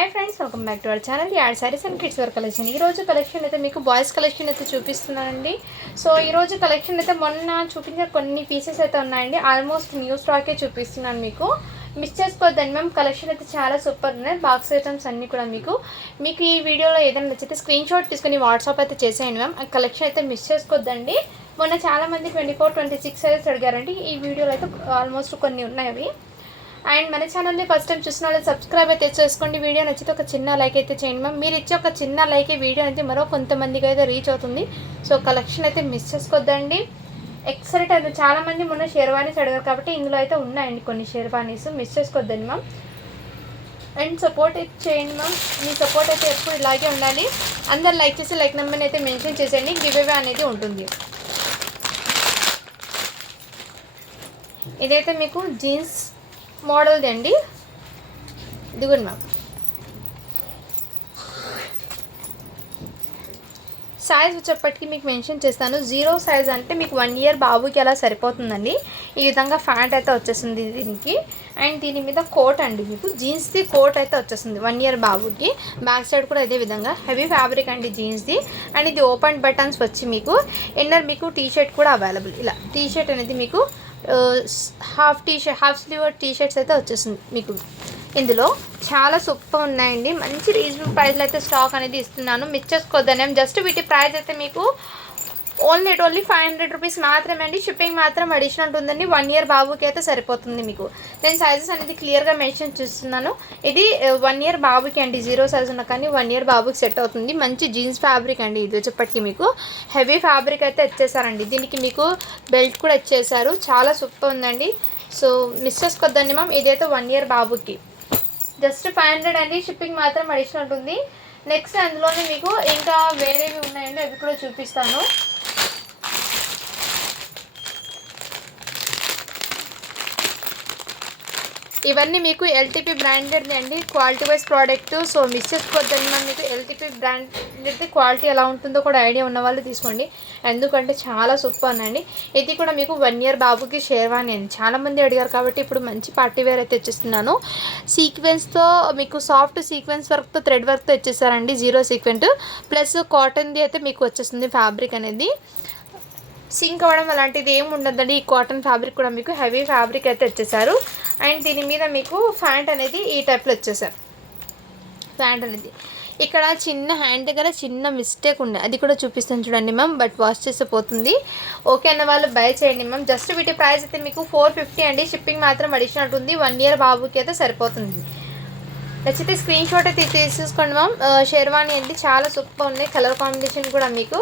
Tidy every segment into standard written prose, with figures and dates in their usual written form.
Hi friends, welcome back to our channel యాడ్ sarees and kids wear collection. ఈరోజు collection అయితే మీకు బాయ్స్ కలెక్షన్ అయితే చూపిస్తున్నానండి. సో ఈరోజు కలెక్షన్ అయితే మొన్న చూపించిన కొన్ని పీసెస్ అయితే ఉన్నాయండి. ఆల్మోస్ట్ న్యూ స్టాకే చూపిస్తున్నాను. మీకు మిస్ చేసుకోవద్దండి మ్యామ్. కలెక్షన్ అయితే చాలా సూపర్ ఉన్నాయి. బాక్స్ ఐటమ్స్ అన్నీ కూడా మీకు ఈ వీడియోలో ఏదైనా నచ్చితే స్క్రీన్ షాట్ తీసుకుని వాట్సాప్ అయితే చేసేయండి మ్యామ్. ఆ కలెక్షన్ అయితే మిస్ చేసుకోవద్దండి. మొన్న చాలామంది 24, 26 సైజెస్ అడిగారండి. ఈ వీడియోలో అయితే ఆల్మోస్ట్ కొన్ని ఉన్నాయి అవి. అండ్ మన ఛానల్ని ఫస్ట్ టైం చూసిన వాళ్ళు సబ్స్క్రైబ్ అయితే చేసుకోండి. వీడియో నచ్చితే ఒక చిన్న లైక్ అయితే చేయండి మ్యామ్. మీరు ఇచ్చే ఒక చిన్న లైక్ వీడియో అయితే మరో కొంతమందికి అయితే రీచ్ అవుతుంది. సో కలెక్షన్ అయితే మిస్ చేసుకోవద్దండి. ఎక్సలెంట్ అయితే చాలామంది మొన్న షేర్వానీస్ అడిగారు కాబట్టి ఇందులో అయితే ఉన్నాయండి కొన్ని షేర్వానీస్. మిస్ చేసుకోవద్దండి మ్యామ్. అండ్ సపోర్ట్ చేయండి మ్యామ్. మీ సపోర్ట్ అయితే ఎప్పుడు ఇలాగే ఉండాలి. అందరు లైక్ చేసి లైక్ నెంబర్ని అయితే మెన్షన్ చేసేయండి. గివ్ అవే అనేది ఉంటుంది. ఇదైతే మీకు జీన్స్ మోడల్ది అండి. ఇదిగోండి మ్యామ్. సైజ్ వచ్చేప్పటికి మీకు మెన్షన్ చేస్తాను. 0 సైజ్ అంటే మీకు 1 ఇయర్ బాబుకి అలా సరిపోతుందండి. ఈ విధంగా ఫ్యాంట్ అయితే వచ్చేస్తుంది దీనికి. అండ్ దీని మీద కోట్ అండి, మీకు జీన్స్ది కోట్ అయితే వచ్చేస్తుంది 1 ఇయర్ బాబుకి. బ్యాక్ సైడ్ కూడా ఇదే విధంగా హెవీ ఫ్యాబ్రిక్ అండి జీన్స్ది. అండ్ ఇది ఓపెన్ బటన్స్ వచ్చి మీకు ఇన్నర్ మీకు టీషర్ట్ కూడా అవైలబుల్. ఇలా టీషర్ట్ అనేది మీకు హాఫ్ స్లీవ్ టీషర్ట్స్ అయితే వచ్చేస్తుంది మీకు. ఇందులో చాలా సూపర్ ఉన్నాయండి. మంచి రీజనబుల్ ప్రైస్లో అయితే స్టాక్ అనేది ఇస్తున్నాను. మిస్ చేసుకోవద్దని. జస్ట్ వీటి ప్రైస్ అయితే మీకు ఓన్లీ 500 రూపీస్ మాత్రమే అండి. షిప్పింగ్ మాత్రం అడిషనల్ ఉంటుందండి. 1 ఇయర్ బాబుకి అయితే సరిపోతుంది మీకు. నేను సైజెస్ అనేది క్లియర్గా మెన్షన్ చేస్తున్నాను. ఇది 1 ఇయర్ బాబుకి అండి. 0 సైజ్ ఉన్నా కానీ 1 ఇయర్ బాబుకి సెట్ అవుతుంది. మంచి జీన్స్ ఫ్యాబ్రిక్ అండి. ఇది వచ్చేప్పటికి మీకు హెవీ ఫ్యాబ్రిక్ అయితే ఇచ్చేసారండి. దీనికి మీకు బెల్ట్ కూడా ఇచ్చేసారు. చాలా సూపర్ ఉందండి. సో మిస్ చేసుకోవద్దండి మ్యామ్. ఇదైతే 1 ఇయర్ బాబుకి జస్ట్ 500 అండి. షిప్పింగ్ మాత్రం అడిషనల్ ఉంటుంది. నెక్స్ట్ అందులోనే మీకు ఇంకా వేరేవి ఉన్నాయండి, అవి కూడా చూపిస్తాను. ఇవన్నీ మీకు ఎల్టీపీ బ్రాండెడ్ అండి. Quality wise product. So miss చేసుకోవద్దండి మ్యామ్. మీకు ఎల్టీపీ బ్రాండెడ్ క్వాలిటీ ఎలా ఉంటుందో కూడా ఐడియా ఉన్న వాళ్ళు తీసుకోండి. ఎందుకంటే చాలా సూపర్ ఉందండి. ఇది కూడా మీకు 1 ఇయర్ బాబుకి షేర్వాణి అండి. చాలామంది అడిగారు కాబట్టి ఇప్పుడు మంచి పార్టీ వేర్ అయితే ఇచ్చేస్తున్నాను. సీక్వెన్స్తో మీకు సాఫ్ట్ సీక్వెన్స్ వర్క్తో థ్రెడ్ వర్క్తో ఇచ్చేసారండి. 0 సీక్వెంట్ ప్లస్ కాటన్ది అయితే మీకు వచ్చేస్తుంది ఫ్యాబ్రిక్ అనేది. సింక్ అవ్వడం అలాంటిది ఏమి ఉండదండి. ఈ కాటన్ ఫ్యాబ్రిక్ కూడా మీకు హెవీ ఫ్యాబ్రిక్ అయితే వచ్చేసారు. అండ్ దీని మీద మీకు ఫ్యాంట్ అనేది ఈ టైప్లో వచ్చేసారు. ఫ్యాంట్ అనేది ఇక్కడ చిన్న హ్యాండ్ దగ్గర చిన్న మిస్టేక్ ఉండే, అది కూడా చూపిస్తాను చూడండి మ్యామ్. బట్ వాష్ చేస్తే పోతుంది. ఓకే అన్న వాళ్ళు బై చేయండి మ్యామ్. జస్ట్ వీటి ప్రైస్ అయితే మీకు 450 అండి. షిప్పింగ్ మాత్రం అడిషనల్ ఉంటుంది. 1 ఇయర్ బాబుకి అయితే సరిపోతుంది. నచ్చితే స్క్రీన్ షాట్ అయితే తీసేసుకోండి మ్యామ్. షేర్వాణి అండి. చాలా సూపర్ ఉంది. కలర్ కాంబినేషన్ కూడా మీకు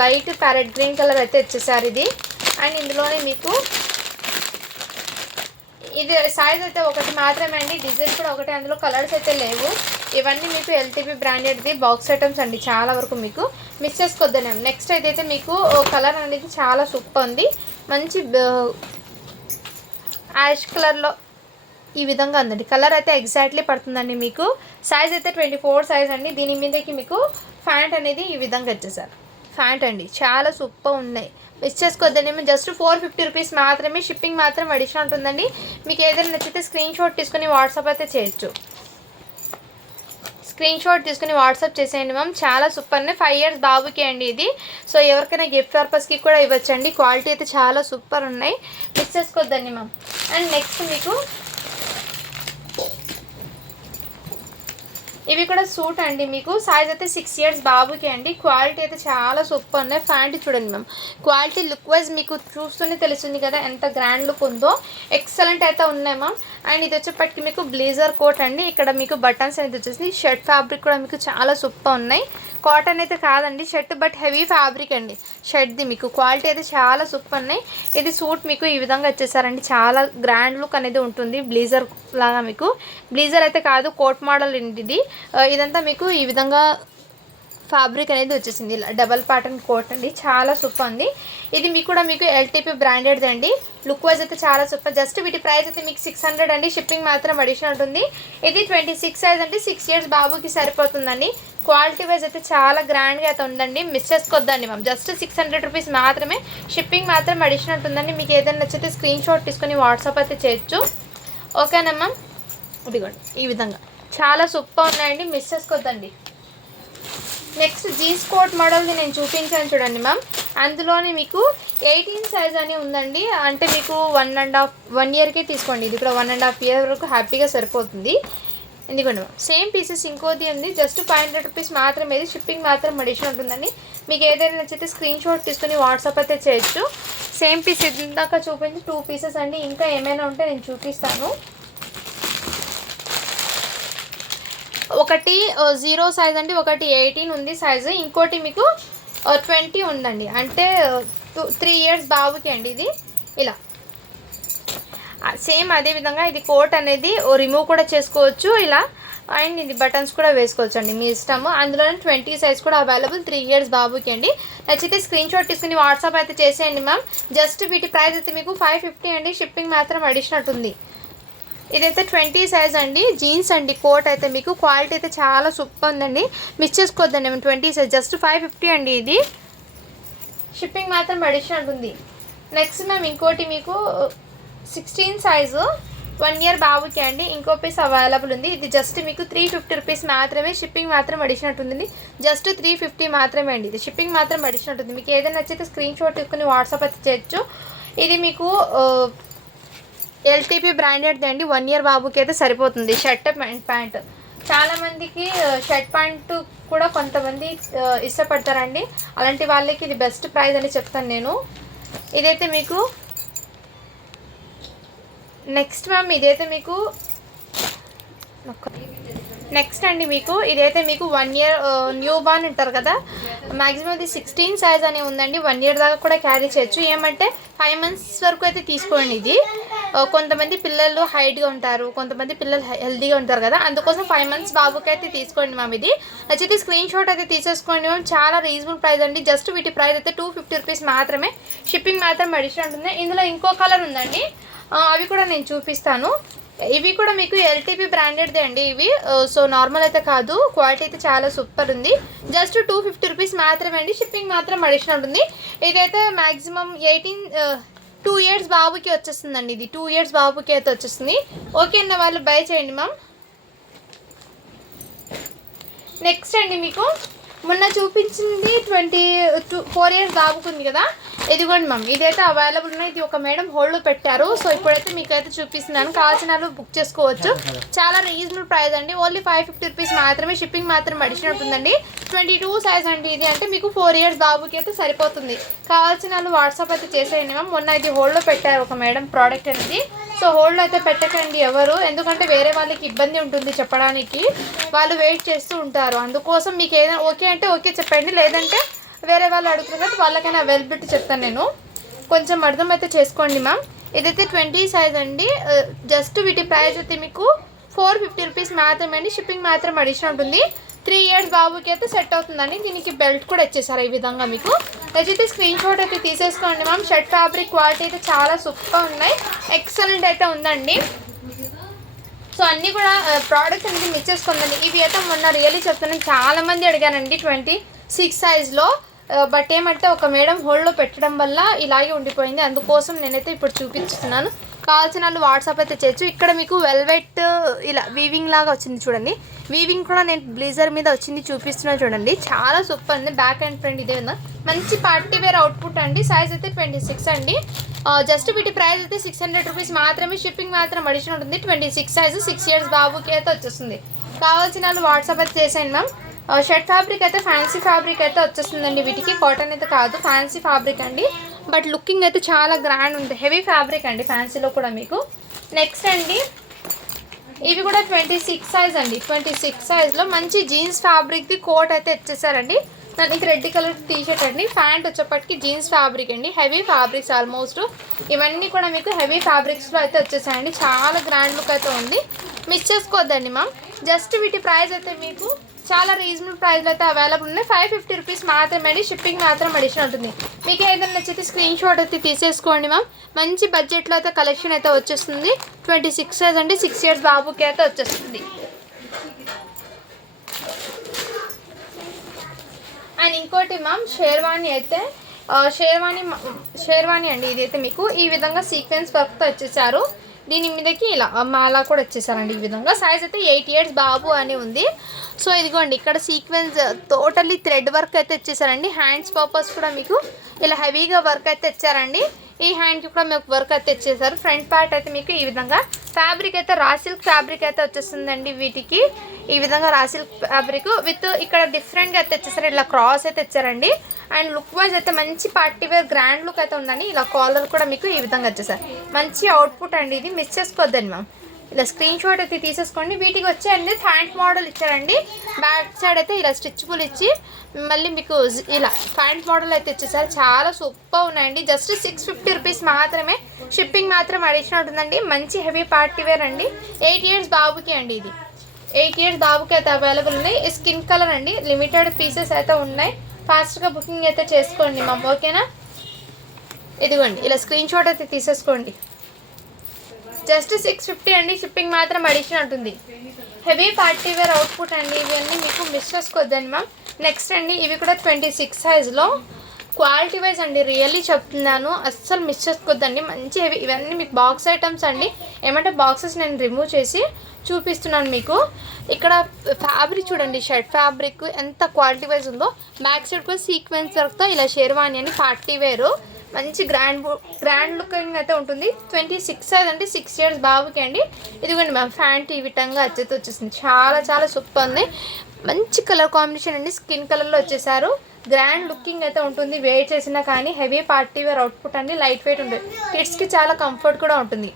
లైట్ ప్యారెట్ గ్రీన్ కలర్ అయితే ఇచ్చేసారు ఇది. అండ్ ఇందులోనే మీకు ఇది సైజ్ అయితే ఒకటి మాత్రమే అండి. డిజైన్ కూడా ఒకటి, అందులో కలర్స్ అయితే లేవు. ఇవన్నీ మీకు ఎల్టీపీ బ్రాండెడ్ది బాక్స్ ఐటమ్స్ అండి. చాలా వరకు మీకు మిస్ చేసుకోవద్దండి. నెక్స్ట్ అయితే మీకు కలర్ అనేది చాలా సూపర్ ఉంది. మంచి యాష్ కలర్లో ఈ విధంగా ఉందండి. కలర్ అయితే ఎగ్జాక్ట్లీ పడుతుందండి మీకు. సైజ్ అయితే 24 సైజ్ అండి. దీని మీదకి మీకు ఫ్యాంట్ అనేది ఈ విధంగా వచ్చేసారు. ఫ్యాంట్ అండి. చాలా సూపర్ ఉన్నాయి. మిస్ చేసుకోవద్దండి. జస్ట్ 450 రూపీస్ మాత్రమే. షిప్పింగ్ మాత్రం అడిషనల్ ఉంటుందండి. మీకు ఏదైనా నచ్చితే స్క్రీన్ షాట్ తీసుకుని వాట్సాప్ అయితే చేయొచ్చు. స్క్రీన్ షాట్ తీసుకుని వాట్సాప్ చేసేయండి మ్యామ్. చాలా సూపర్ ఉన్నాయి. 5 ఇయర్స్ బాబుకి అండి ఇది. సో ఎవరికైనా గిఫ్ట్ పర్పస్కి కూడా ఇవ్వచ్చండి. క్వాలిటీ అయితే చాలా సూపర్ ఉన్నాయి. మిస్ చేసుకోవద్దండి మ్యామ్. అండ్ నెక్స్ట్ మీకు ఇవి కూడా సూట్ అండి. మీకు సైజ్ అయితే 6 ఇయర్స్ బాబుకి అండి. క్వాలిటీ అయితే చాలా సూపర్ ఉన్నాయి. ఫ్యాంట్ చూడండి మ్యామ్. క్వాలిటీ లుక్ వైజ్ మీకు చూస్తూనే తెలుస్తుంది కదా ఎంత గ్రాండ్ లుక్ ఉందో. ఎక్సలెంట్ అయితే ఉన్నాయి మ్యామ్. అండ్ ఇది వచ్చేప్పటికి మీకు బ్లేజర్ కోట్ అండి. ఇక్కడ మీకు బటన్స్ అనేది వచ్చేసింది. షర్ట్ ఫ్యాబ్రిక్ కూడా మీకు చాలా సూపర్ ఉన్నాయి. కాటన్ అయితే కాదండి షర్ట్, బట్ హెవీ ఫ్యాబ్రిక్ అండి షర్ట్ది. మీకు క్వాలిటీ అయితే చాలా సూపర్ ఉన్నాయి. ఇది సూట్ మీకు ఈ విధంగా వచ్చేసారండి. చాలా గ్రాండ్ లుక్ అనేది ఉంటుంది. బ్లేజర్ లాగా మీకు బ్లేజర్ అయితే కాదు, కోట్ మోడల్ అండి ఇది. ఇదంతా మీకు ఈ విధంగా ఫ్యాబ్రిక్ అనేది వచ్చేసింది. ఇలా డబల్ ప్యాటర్న్ కోట్ అండి. చాలా సూపర్ ఉంది. ఇది మీకు కూడా మీకు ఎల్టీపీ బ్రాండెడ్ అండి. లుక్ వైజ్ అయితే చాలా సూపర్. జస్ట్ వీటి ప్రైస్ అయితే మీకు 600 అండి. షిప్పింగ్ మాత్రం అడిషనల్ ఉంటుంది. ఇది 26 సైజ్ అంటే 6 ఇయర్స్ బాబుకి సరిపోతుందండి. క్వాలిటీ వైజ్ అయితే చాలా గ్రాండ్గా అయితే ఉందండి. మిస్ చేసుకోవద్దండి మ్యామ్. జస్ట్ 600 రూపీస్ మాత్రమే. షిప్పింగ్ మాత్రం అడిషనల్ ఉంటుందండి. మీకు ఏదైనా నచ్చితే స్క్రీన్ షాట్ తీసుకొని వాట్సాప్ అయితే చేయొచ్చు. ఓకేనా మ్యామ్. ఇదిగోండి ఈ విధంగా చాలా సూపర్ ఉన్నాయండి, మిస్ చేసుకోవద్దండి. నెక్స్ట్ జీన్స్ కోట్ మోడల్ది నేను చూపించాను చూడండి మ్యామ్. అందులోనే మీకు 18 సైజ్ అని ఉందండి. అంటే మీకు 1 ఇయర్కే తీసుకోండి. ఇది కూడా 1.5 ఇయర్ వరకు హ్యాపీగా సరిపోతుంది. ఎందుకండి మ్యామ్ సేమ్ పీసెస్ ఇంకోది ఉంది, జస్ట్ 500 రూపీస్ మాత్రమే. ఇది షిప్పింగ్ మాత్రం అడిషన్ ఉంటుందండి. మీకు ఏదైనా నచ్చితే స్క్రీన్ షాట్ తీసుకుని వాట్సాప్ అయితే చేయొచ్చు. సేమ్ పీస్ ఇందాక చూపించి 2 పీసెస్ అండి. ఇంకా ఏమైనా ఉంటే నేను చూపిస్తాను. ఒకటి 0 సైజ్ అండి, ఒకటి 18 ఉంది సైజు, ఇంకోటి మీకు 20 ఉందండి. అంటే 3 ఇయర్స్ బాబుకి అండి ఇది. ఇలా సేమ్ అదే విధంగా ఇది కోట్ అనేది రిమూవ్ కూడా చేసుకోవచ్చు ఇలా, అండ్ ఇది బటన్స్ కూడా వేసుకోవచ్చు అండి, మీ ఇష్టము. అందులోనే 20 సైజ్ కూడా అవైలబుల్ 3 ఇయర్స్ బాబుకి అండి. నచ్చితే స్క్రీన్ షాట్ తీసుకుని వాట్సాప్ అయితే చేసేయండి మ్యామ్. జస్ట్ వీటి ప్రైస్ అయితే మీకు 550 అండి, షిప్పింగ్ మాత్రం అడిషనల్ ఉంది. ఇదైతే 20 సైజ్ అండి, జీన్స్ అండి, కోట్ అయితే మీకు క్వాలిటీ అయితే చాలా సూపర్ ఉందండి, మిస్ చేసుకోవద్దండి. 20 సైజ్ జస్ట్ 550 అండి, ఇది షిప్పింగ్ మాత్రం అడిషనల్ ఉంది. నెక్స్ట్ మ్యామ్ ఇంకోటి మీకు 16 సైజు 1 ఇయర్ బాబుకి అండి, ఇంకో పీస్ అవైలబుల్ ఉంది. ఇది జస్ట్ మీకు 350 రూపీస్ మాత్రమే, షిప్పింగ్ మాత్రం అడిషనల్ ఉంటుంది. జస్ట్ 350 మాత్రమే అండి, ఇది షిప్పింగ్ మాత్రం అడిషనల్ ఉంటుంది. మీకు ఏదైనా నచ్చితే స్క్రీన్ షాట్ తీసుకుని వాట్సాప్ అయితే చేయొచ్చు. ఇది మీకు ఎల్టీపీ బ్రాండెడ్ అండి, 1 ఇయర్ బాబుకి అయితే సరిపోతుంది. షర్ట్ అండ్ ప్యాంట్, చాలామందికి షర్ట్ ప్యాంటు కూడా కొంతమంది ఇష్టపడతారండి. అలాంటి వాళ్ళకి ఇది బెస్ట్ ప్రైస్ అని చెప్తాను నేను. ఇదైతే మీకు నెక్స్ట్ మ్యామ్ ఇదైతే మీకు నెక్స్ట్ అండి మీకు ఇదైతే మీకు 1 ఇయర్ న్యూ బార్న్ ఉంటారు కదా, మ్యాక్సిమం ఇది 16 సైజ్ అని ఉందండి. 1 ఇయర్ దాకా కూడా క్యారీ చేయొచ్చు. ఏమంటే 5 మంత్స్ వరకు అయితే తీసుకోండి. ఇది కొంతమంది పిల్లలు హైట్గా ఉంటారు, కొంతమంది పిల్లలు హెల్తీగా ఉంటారు కదా, అందుకోసం 5 మంత్స్ బాబుకి అయితే తీసుకోండి మ్యామ్. ఇది నచ్చితే స్క్రీన్ షాట్ అయితే తీసేసుకోండి మ్యామ్. చాలా రీజనబుల్ ప్రైస్ అండి, జస్ట్ వీటి ప్రైస్ అయితే 250 రూపీస్ మాత్రమే, షిప్పింగ్ మాత్రం అడిషనల్ ఉంటుంది. ఇందులో ఇంకో కలర్ ఉందండి, అవి కూడా నేను చూపిస్తాను. ఇవి కూడా మీకు ఎల్టీపీ బ్రాండెడ్దే అండి ఇవి. సో నార్మల్ అయితే కాదు, క్వాలిటీ అయితే చాలా సూపర్ ఉంది. జస్ట్ 250 రూపీస్ మాత్రమే అండి, షిప్పింగ్ మాత్రం అడిషనల్ ఉంటుంది. ఇదైతే మ్యాక్సిమం 2 ఇయర్స్ బాబుకి వచ్చేస్తుందండి. ఇది 2 ఇయర్స్ బాబుకి అయితే వచ్చేస్తుంది. ఓకే అన్న వాళ్ళు బై చేయండి మ్యామ్. నెక్స్ట్ అండి మీకు మొన్న చూపించింది 4 ఇయర్స్ బాబుకు ఉంది కదా, ఇదిగోండి మ్యామ్. ఇదైతే అవైలబుల్ ఉన్నాయి. ఇది ఒక మేడం హోల్డ్లో పెట్టారు. సో ఇప్పుడైతే మీకు అయితే చూపిస్తున్నాను, కావాల్సిన వాళ్ళు బుక్ చేసుకోవచ్చు. చాలా రీజనబుల్ ప్రైస్ అండి, ఓన్లీ 550 రూపీస్ మాత్రమే, షిప్పింగ్ మాత్రం అడిషనల్ ఉంటుందండి. 22 సైజ్ అండి ఇది, అంటే మీకు 4 ఇయర్స్ బాబుకి అయితే సరిపోతుంది. కావాల్సిన వాళ్ళు వాట్సాప్ అయితే చేసేయండి మ్యామ్. మొన్న ఇది హోల్డ్లో పెట్టారు ఒక మేడం ప్రోడక్ట్ అనేది. సో హోల్డ్ అయితే పెట్టకండి ఎవరు, ఎందుకంటే వేరే వాళ్ళకి ఇబ్బంది ఉంటుంది చెప్పడానికి, వాళ్ళు వెయిట్ చేస్తూ ఉంటారు. అందుకోసం మీకు ఏదైనా ఓకే అంటే ఓకే చెప్పండి, లేదంటే వేరే వాళ్ళు అడుగుతున్నారు వాళ్ళకైనా అవైలబిలిటీ చెప్తాను నేను, కొంచెం అర్థం అయితే చేసుకోండి మ్యామ్. ఇదైతే 20 సైజ్ అండి, జస్ట్ వీటి ప్రైస్ అయితే మీకు 450 రూపీస్ మాత్రమే అండి, షిప్పింగ్ మాత్రం అడిషనల్ ఉంటుంది. 3 ఇయర్స్ బాబుకి అయితే సెట్ అవుతుందండి. దీనికి బెల్ట్ కూడా ఇచ్చేసారు ఈ విధంగా మీకు. అయితే స్క్రీన్ షాట్ అయితే తీసేసుకోండి మ్యామ్. షర్ట్ ఫ్యాబ్రిక్ క్వాలిటీ అయితే చాలా సూపర్ ఉన్నాయి, ఎక్సలెంట్ అయితే ఉందండి. సో అన్నీ కూడా ప్రోడక్ట్స్ అనేది మిక్స్ చేసుకుందండి. ఇవి అయితే మొన్న రియల్లీ చెప్తున్నాను, చాలామంది అడిగానండి 26 సైజ్లో. బట్ ఏమంటే ఒక మేడం హోల్డ్లో పెట్టడం వల్ల ఇలాగే ఉండిపోయింది, అందుకోసం నేనైతే ఇప్పుడు చూపిస్తున్నాను. కావాల్సిన వాళ్ళు వాట్సాప్ అయితే చేయొచ్చు. ఇక్కడ మీకు వెల్వెట్ ఇలా వీవింగ్ లాగా వచ్చింది చూడండి, వీవింగ్ కూడా నేను బ్లేజర్ మీద వచ్చింది చూపిస్తున్నాను చూడండి, చాలా సూపర్ ఉంది. బ్యాక్ అండ్ ఫ్రంట్ ఇదే ఉందా, మంచి పార్టీ వేర్ అవుట్పుట్ అండి. సైజ్ అయితే 26 అండి, జస్ట్ వీటి ప్రైస్ అయితే 600 రూపీస్ మాత్రమే, షిప్పింగ్ మాత్రం అడిషనల్ ఉంటుంది. 26 సైజు 6 ఇయర్స్ బాబుకి అయితే వచ్చేస్తుంది. కావాల్సిన వాళ్ళు వాట్సాప్ అయితే చేసేయండి మ్యామ్. షర్ట్ ఫ్యాబ్రిక్ అయితే ఫ్యాన్సీ ఫ్యాబ్రిక్ అయితే వచ్చేస్తుందండి, వీటికి కాటన్ అయితే కాదు, ఫ్యాన్సీ ఫ్యాబ్రిక్ అండి. బట్ లుకింగ్ అయితే చాలా గ్రాండ్ ఉంది, హెవీ ఫ్యాబ్రిక్ అండి ఫ్యాన్సీలో కూడా మీకు. నెక్స్ట్ అండి ఇవి కూడా 26 సైజ్ అండి, 26 సైజ్లో మంచి జీన్స్ ఫ్యాబ్రిక్ది కోట్ అయితే ఇచ్చేసారండి. దానికి రెడ్ కలర్ టీషర్ట్ అండి, ప్యాంట్ వచ్చేప్పటికి జీన్స్ ఫ్యాబ్రిక్ అండి, హెవీ ఫ్యాబ్రిక్స్ ఆల్మోస్ట్. ఇవన్నీ కూడా మీకు హెవీ ఫ్యాబ్రిక్స్లో అయితే వచ్చేసాయండి, చాలా గ్రాండ్ లుక్ అయితే ఉంది, మిస్ చేసుకోవద్దండి మ్యామ్. జస్ట్ వీటి ప్రైస్ అయితే మీకు చాలా రీజనబుల్ ప్రైస్లో అయితే అవైలబుల్ ఉన్నాయి, 550 రూపీస్ మాత్రమే అండి, షిప్పింగ్ మాత్రం అడిషనల్ ఉంటుంది. మీకు ఏదైనా నచ్చితే స్క్రీన్ షాట్ అయితే తీసేసుకోండి మ్యామ్. మంచి బడ్జెట్లో అయితే కలెక్షన్ అయితే వచ్చేస్తుంది. 26 సైజ్ అండి, 6 ఇయర్స్ బాబుకి అయితే వచ్చేస్తుంది. అండ్ ఇంకోటి మ్యామ్ షేర్వాణి అయితే షేర్వాణి అండి, ఇదైతే మీకు ఈ విధంగా సీక్వెన్స్ వర్క్తో వచ్చేసారు. దీని మీదకి ఇలా మాలా కూడా వచ్చేసారండి. ఈ విధంగా సైజ్ అయితే 8 ఇయర్స్ బాబు అని ఉంది. సో ఇదిగోండి ఇక్కడ సీక్వెన్స్ టోటల్లీ థ్రెడ్ వర్క్ అయితే ఇచ్చేసారండి. హ్యాండ్స్ పర్పస్ కూడా మీకు ఇలా హెవీగా వర్క్ అయితే ఇచ్చారండి. ఈ హ్యాండ్కి కూడా మీకు వర్క్ అయితే ఇచ్చేసారు. ఫ్రంట్ పార్ట్ అయితే మీకు ఈ విధంగా ఫ్యాబ్రిక్ అయితే రా సిల్క్ ఫ్యాబ్రిక్ అయితే వచ్చేస్తుందండి. వీటికి ఈ విధంగా రా సిల్క్ ఫ్యాబ్రిక్ విత్ ఇక్కడ డిఫరెంట్గా అయితే ఇచ్చేసారు. ఇలా క్రాస్ అయితే ఇచ్చారండి. అండ్ లుక్ వైజ్ అయితే మంచి పార్టీ వేర్ గ్రాండ్ లుక్ అయితే ఉందండి. ఇలా కాలర్ కూడా మీకు ఈ విధంగా వచ్చేసారు. మంచి అవుట్పుట్ అండి. ఇది మిస్ చేసుకోవద్దండి మ్యామ్. ఇలా స్క్రీన్ షాట్ అయితే తీసేసుకోండి. వీటికి వచ్చేయండి హ్యాండ్ మోడల్ ఇచ్చారండి. బ్యాక్ సైడ్ అయితే ఇలా స్టిచ్బుల్ ఇచ్చి మళ్ళీ మీకు ఇలా ప్యాంట్ మోడల్ అయితే ఇచ్చేసారు. చాలా సూపర్ ఉన్నాయండి. జస్ట్ 650 రూపీస్ మాత్రమే. షిప్పింగ్ మాత్రం అడిషనల్ ఉంటుందండి. మంచి హెవీ పార్టీ వేర్ అండి. 8 ఇయర్స్ బాబుకి అండి. ఇది 8 ఇయర్స్ బాబుకి అయితే అవైలబుల్ ఉన్నాయి. స్కిన్ కలర్ అండి. లిమిటెడ్ పీసెస్ అయితే ఉన్నాయి. ఫాస్ట్గా బుకింగ్ అయితే చేసుకోండి మ్యామ్. ఓకేనా? ఇదిగోండి ఇలా స్క్రీన్ షాట్ అయితే తీసేసుకోండి. జస్ట్ 650 అండి. షిప్పింగ్ మాత్రం అడిషనల్ ఉంటుంది. హెవీ పార్టీ వేర్ అవుట్పుట్ అండి. ఇవన్నీ మీకు మిస్ చేసుకోవద్దండి మ్యామ్. నెక్స్ట్ అండి ఇవి కూడా 26 సైజ్లో క్వాలిటీ వైజ్ అండి. రియల్లీ చెప్తున్నాను, అస్సలు మిస్ చేసుకోవద్దండి. మంచి హెవీ ఇవన్నీ మీకు బాక్స్ ఐటమ్స్ అండి. ఏమంటే బాక్సెస్ నేను రిమూవ్ చేసి చూపిస్తున్నాను మీకు. ఇక్కడ ఫ్యాబ్రిక్ చూడండి, షర్ట్ ఫ్యాబ్రిక్ ఎంత క్వాలిటీ వైజ్ ఉందో. బ్యాక్ సైడ్ కూడా సీక్వెన్స్ వర్క్తో ఇలా షేర్వాణి అని పార్టీ వేరు మంచి గ్రాండ్ లుకింగ్ అయితే ఉంటుంది. 26 సైజ్ అంటే 6 ఇయర్స్ బాబుకి అండి. ఇదిగోండి మ్యామ్ ఫ్యాంట్ ఈ విధంగా వచ్చేస్తుంది. చాలా చాలా సూపర్ ఉంది. మంచి కలర్ కాంబినేషన్ అండి. స్కిన్ కలర్లో వచ్చేసారు. గ్రాండ్ లుకింగ్ అయితే ఉంటుంది. వేర్ చేసినా కానీ హెవీ పార్టీ వేర్ అవుట్పుట్ అండి. లైట్ వెయిట్ ఉంటుంది. కిడ్స్కి చాలా కంఫర్ట్ కూడా ఉంటుంది.